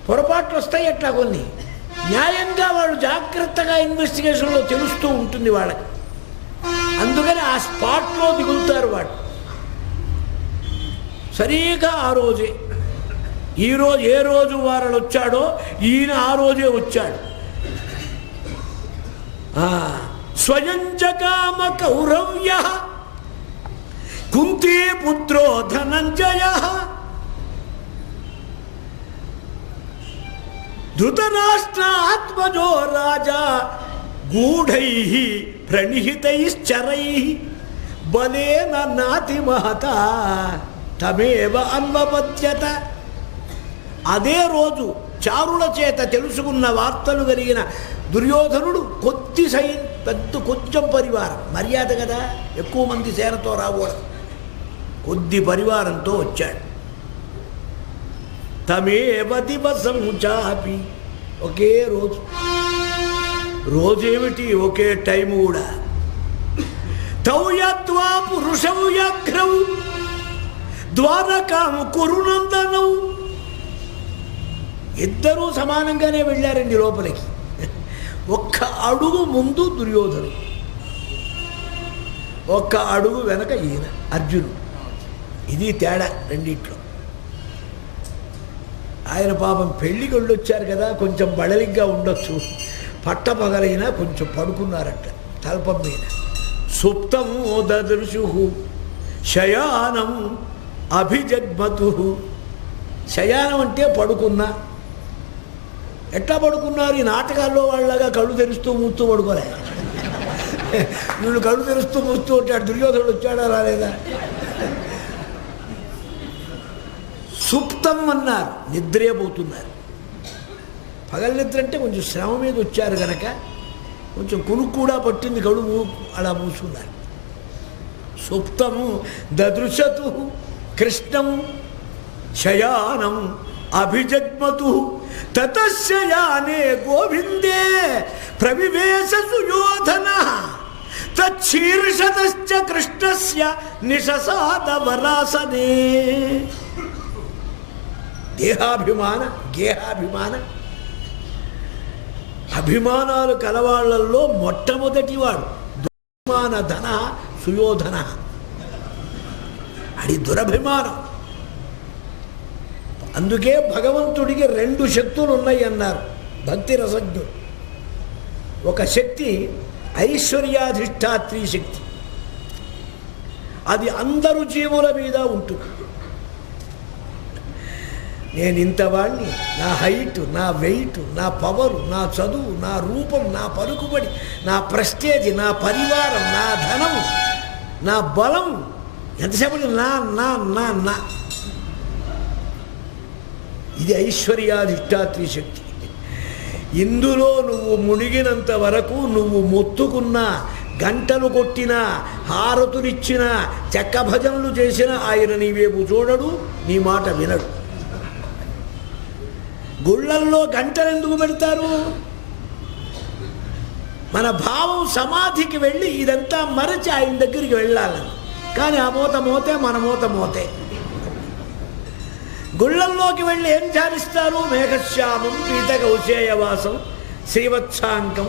పొరపాట్లు వస్తాయి అట్లా కొన్ని. న్యాయంగా వాళ్ళు జాగ్రత్తగా ఇన్వెస్టిగేషన్లో తెలుస్తూ ఉంటుంది వాళ్ళకి. అందుకని ఆ స్పాట్లో దిగులుతారు వాడు. సరిగా ఆ రోజే, ఈరోజు ఏ రోజు వారు వచ్చాడో ఈయన ఆ రోజే వచ్చాడు. స్వయం జగామ కౌరవ్య కుంతీ పుత్రో ధనంజయ ధృతరాష్ట్రాత్మజో రాజా గూఢై ప్రణిహితైశ్చరై బలేన నాతి మహత తమేవ అన్వపద్యత. అదే రోజు చారుల చేత తెలుసుకున్న వార్తలు కలిగిన దుర్యోధనుడు కొంచెం పరివారం, మర్యాద కదా, ఎక్కువ మంది సేనతో రాకూడదు, కొద్ది పరివారంతో వచ్చాడు. తమేవ దివసం చాపి, ఒకే రోజు. రోజేమిటి, ఒకే టైం కూడా. తౌ యత్వా పురుషౌ యఘ్రౌ ద్వారకాం కురునందనౌ. ఇద్దరూ సమానంగానే వెళ్ళారండి లోపలికి. ఒక్క అడుగు ముందు దుర్యోధను, ఒక్క అడుగు వెనక ఈయన అర్జునుడు. ఇది తేడా రెండిట్లో. ఆయన పాపం పెళ్ళికి వెళ్ళొచ్చారు కదా, కొంచెం బడలిగ్గా ఉండొచ్చు, పట్టపగలైనా కొంచెం పడుకున్నారట తల్పం మీద. సుప్తం దదృశు శయానం అభిజగ్మతు. శయానం అంటే పడుకున్నా. ఎట్లా పడుకున్నారు? ఈ నాటకాల్లో వాళ్ళగా కళ్ళు తెరుస్తూ మూస్తూ పడుకోలే. వీళ్ళు కళ్ళు తెరుస్తూ మూస్తూ ఉంటాడు. దుర్యోధనుడు వచ్చాడా రాలేదా? సుప్తం అన్నారు, నిద్రే పోతున్నారు. పగల నిద్ర అంటే కొంచెం శ్రమ మీద వచ్చారు కనుక కొంచెం కునుకు కూడా పట్టింది, కళ్ళు అలా మూసుకున్నారు. సుప్తము దదృశతు కృష్ణం శయానం అభిజగ్మతు తతశయానే గోవిందే ప్రవివేశ సుయోధన తచ్చీర్షతశ్చ కృష్ణస్య నిశసాద వరాసనే. దేహాభిమాన గేహాభిమాన అభిమానాలు కలవాళ్లలో మొట్టమొదటివాడు దుర్భిమాన ధన సుయోధన. అది దురభిమానం. అందుకే భగవంతుడికి రెండు శక్తులు ఉన్నాయి అన్నారు భక్తి రసజ్ఞుడు. ఒక శక్తి ఐశ్వర్యాధిష్టాత్రి శక్తి, అది అందరు జీవుల మీద ఉంటుంది. నేను ఇంతవాణ్ణి, నా హైట్, నా వెయిట్, నా పవరు, నా చదువు, నా రూపం, నా పలుకుబడి, నా ప్రెస్టేజ్, నా పరివారం, నా ధనం, నా బలం, ఎంతసేపటి నా నా నా నా ఇది ఐశ్వర్యాధిష్టాత్రి శక్తి. ఇందులో నువ్వు మునిగినంత వరకు నువ్వు మొత్తుకున్నా, గంటలు కొట్టినా, హారతులిచ్చినా, చెక్క భజనలు చేసినా ఆయన నీ వైపు చూడడు, నీ మాట వినడు. గుళ్ళల్లో గంటలు ఎందుకు పెడతారు? మన భావం సమాధికి వెళ్ళి ఇదంతా మరచి ఆయన దగ్గరికి వెళ్ళాలని. కానీ ఆ మూత మోతే, మన మూత మోతే. గుళ్ళల్లోకి వెళ్ళి ఏం ధ్యానిస్తారు? మేఘశ్యామం పీతకౌశేయవాసం శ్రీవత్సాంకం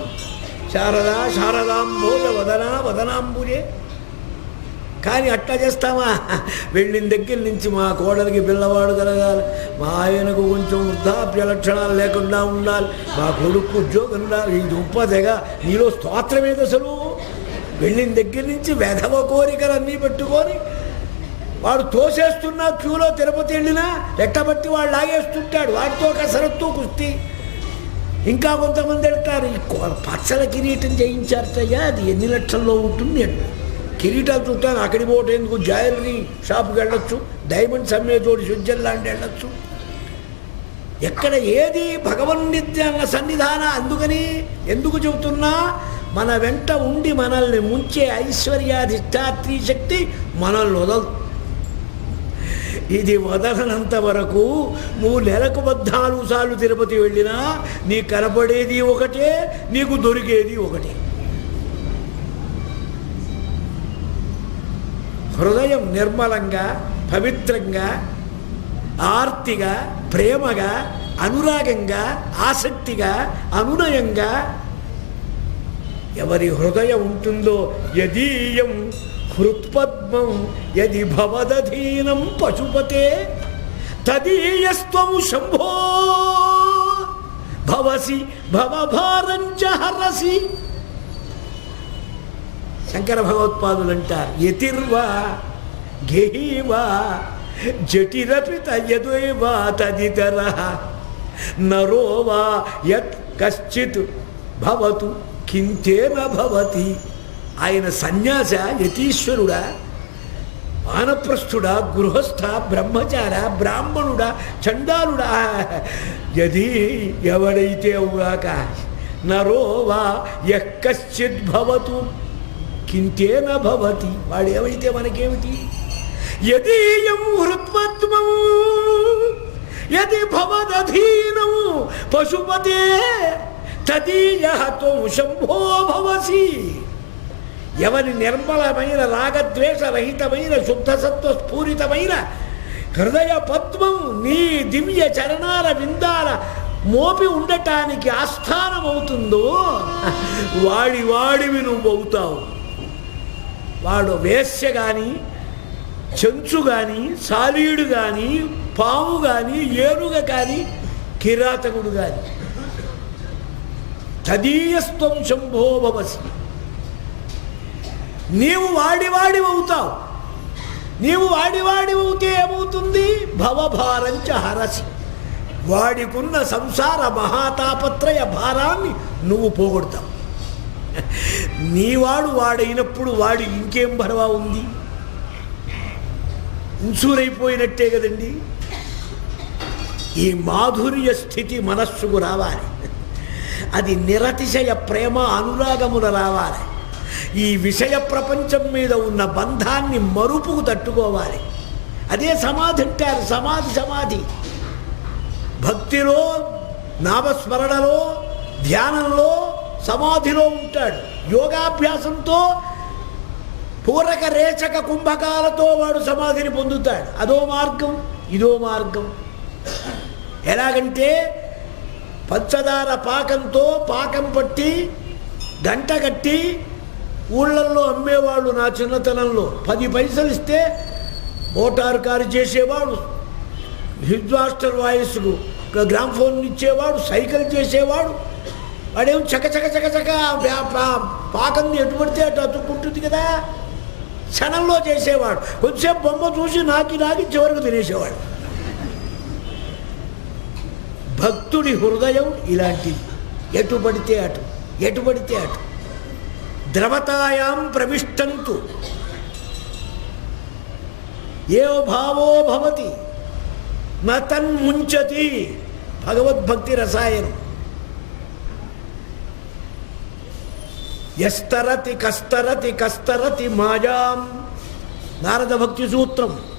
శారదా శారదాంబోజ వదనా వదనాంబుజే. కానీ అట్లా చేస్తామా? వెళ్ళిన దగ్గర నుంచి మా కోడలికి పిల్లవాడు కలగాలి, మా ఆయనకు కొంచెం వృద్ధాప్య లక్షణాలు లేకుండా ఉండాలి, మా కొడుకు ఉద్యోగం ఉండాలి. ఈ దుంపదగా నీలో స్తోత్రం ఏది అసలు? వెళ్ళిన దగ్గర నుంచి వెధవ కోరికలన్నీ పెట్టుకొని వాడు తోసేస్తున్నా, క్యూలో తిరుపతి వెళ్ళినా రెట్టబట్టి వాడు లాగేస్తుంటాడు, వాడితో కసరత్తు కుస్తీ. ఇంకా కొంతమంది వెళ్తారు, ఈ పచ్చల కిరీటం చేయించారటయ్యా, అది ఎన్ని లక్షల్లో ఉంటుంది అంటే కిరీటాలు చుట్టాను. అక్కడికి పోటేందుకు జ్యువెలరీ షాప్కి వెళ్ళొచ్చు, డైమండ్స్ అమ్మే చోటు స్విట్జర్లాండ్ వెళ్ళొచ్చు. ఎక్కడ ఏది భగవన్నిత్యాన్న సన్నిధాన. అందుకని ఎందుకు చెబుతున్నా, మన వెంట ఉండి మనల్ని ముంచే ఐశ్వర్యాధిష్టాత్రి శక్తి మనల్ని వదలదు. ఇది వదలనంత వరకు నువ్వు నెలకు 14 సార్లు తిరుపతి వెళ్ళినా నీకు కనపడేది ఒకటే, నీకు దొరికేది ఒకటే. హృదయం నిర్మలంగా, పవిత్రంగా, ఆర్తిగా, ప్రేమగా, అనురాగంగా, ఆసక్తిగా, అనునయంగా ఎవరి హృదయం ఉంటుందో, యదీయం హృత్పద్మం యది భవదధీనం పశుపతే తదీయస్త్వం శంభో భవసి భవభారంచ హరసి. శంకర భగవత్పాదులు అంటారు, యతిర్వా గేహీవా జటిరపిత యద్వైవా తదితర నరో వా యత్ కశ్చిత్ భవతు కింతేన భవతి. ఆయన సన్యాస, యతీశ్వరుడా, వానప్రస్థుడా, గృహస్థ, బ్రహ్మచార, బ్రాహ్మణుడా, చండాలుడా, యది ఎవడైతే అవుగాక నరో వా యః కశ్చిత్ భవతు కింతేన భవతి. వాడేమైతే మనకేమిటి? యదీయం హృత్పద్మం యది భవదధీనం పశుపతే తదీయః త్వం శంభో భవసి. ఎవరి నిర్మలమైన రాగద్వేషరహితమైన శుద్ధసత్వ స్ఫూరితమైన హృదయ పద్మం నీ దివ్య చరణాల విందాల మోపి ఉండటానికి ఆస్థానం అవుతుందో వాడివి నువ్వు అవుతావు. వాడు వేశ్య కానీ, చెంచు కానీ, సాలీడు కానీ, పాము కానీ, ఏనుగ కానీ, కిరాతకుడు కానీ. తదీయస్త్వం శంభో భవసి. నీవు వాడివి అవుతావు. నీవు వాడివి అవుతే ఏమవుతుంది? భవభారంచ హరసి. వాడికున్న సంసార మహాతాపత్రయ భారాన్ని నువ్వు పోగొడతావు. నీవాడు వాడైనప్పుడు వాడి ఇంకేం భరవా ఉంది? ఇన్సూర్ అయిపోయినట్టే కదండి. ఈ మాధుర్య స్థితి మనస్సుకు రావాలి. అది నిరతిశయ ప్రేమ అనురాగమున రావాలి. ఈ విషయ ప్రపంచం మీద ఉన్న బంధాన్ని మరుపుకు తట్టుకోవాలి. అదే సమాధి అంటారు. సమాధి భక్తిలో, నామస్మరణలో, ధ్యానంలో, సమాధిలో ఉంటాడు. యోగాభ్యాసంతో పూరక రేచక కుంభకాలతో వాడు సమాధిని పొందుతాడు. అదో మార్గం, ఇదో మార్గం. ఎలాగంటే పంచదార పాకంతో పాకం పట్టి గంట కట్టి ఊళ్ళల్లో అమ్మేవాళ్ళు. నా చిన్నతనంలో 10 పైసలు ఇస్తే మోటారు కారు చేసేవాడు, హిడ్మాస్టర్ వాయిస్కు గ్రామ్ఫోన్ ఇచ్చేవాడు, సైకిల్ చేసేవాడు. వాడేమో చకచక పాకంది ఎటు పడితే అటు అతుక్కుంటుంది కదా, క్షణంలో చేసేవాడు. కొంచెంసేపు బొమ్మ చూసి నాకి చివరకు తినేసేవాడు. భక్తుడి హృదయం ఇలాంటిది. ఎటు పడితే అటు, ఎటు పడితే అటు. ద్రవతాయాం ప్రవిష్టంతు ఏ భావో భవతి మతన్ముంచతి. భగవద్భక్తి రసాయనం. యస్తరతి కస్తరతి కస్తరతి మాయాం. నారద భక్తి సూత్రం.